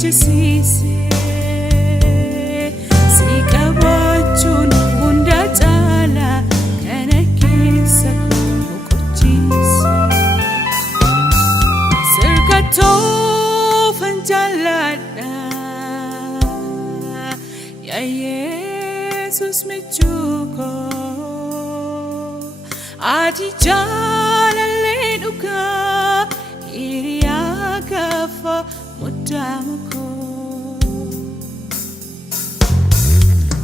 jechisiise si qabachuun hunda caala kana keessa boqochiise sirkatoo fanjaaladha yaa Yesus michuuko ati jaalallee dhugaa hiriyaa gaafa muddamu koo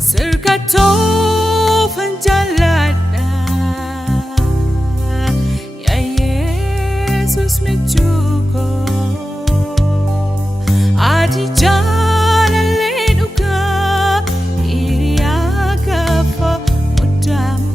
sirkatoo fanjaaladha yaa Yesus michuuko ati jaalallee dhugaa hiriyaa gaafa muddamu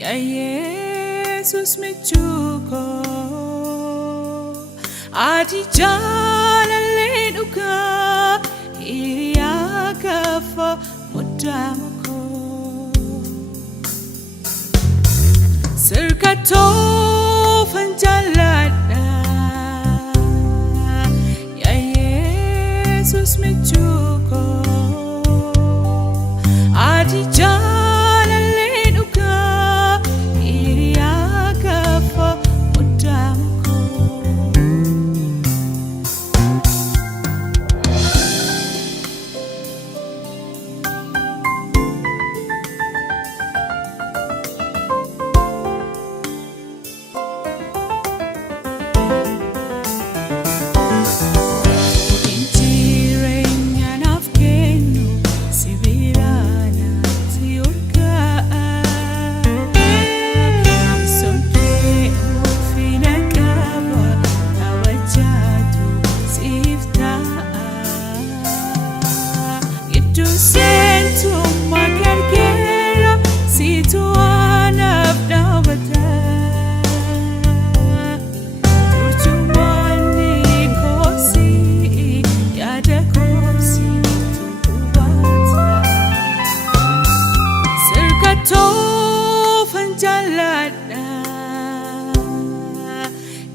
yaa Yesus michuuko ati jaalallee dhugaa hiriyaa gaafa muddamu koo sirkatoo fanjaaladha yaa Yesus michuuko ati jaalallee dhugaa hiriyaa gaafa muddamu koo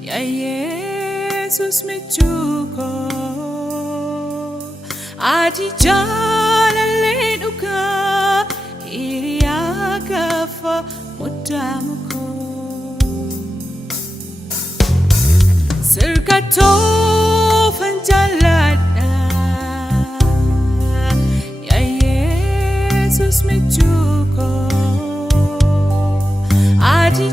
yaa Yesus michuuko ati jaalallee dhugaa hiriyaa gaafa muddamu koo sirkatoo fanjaaladha yaa Yesus michuuko ati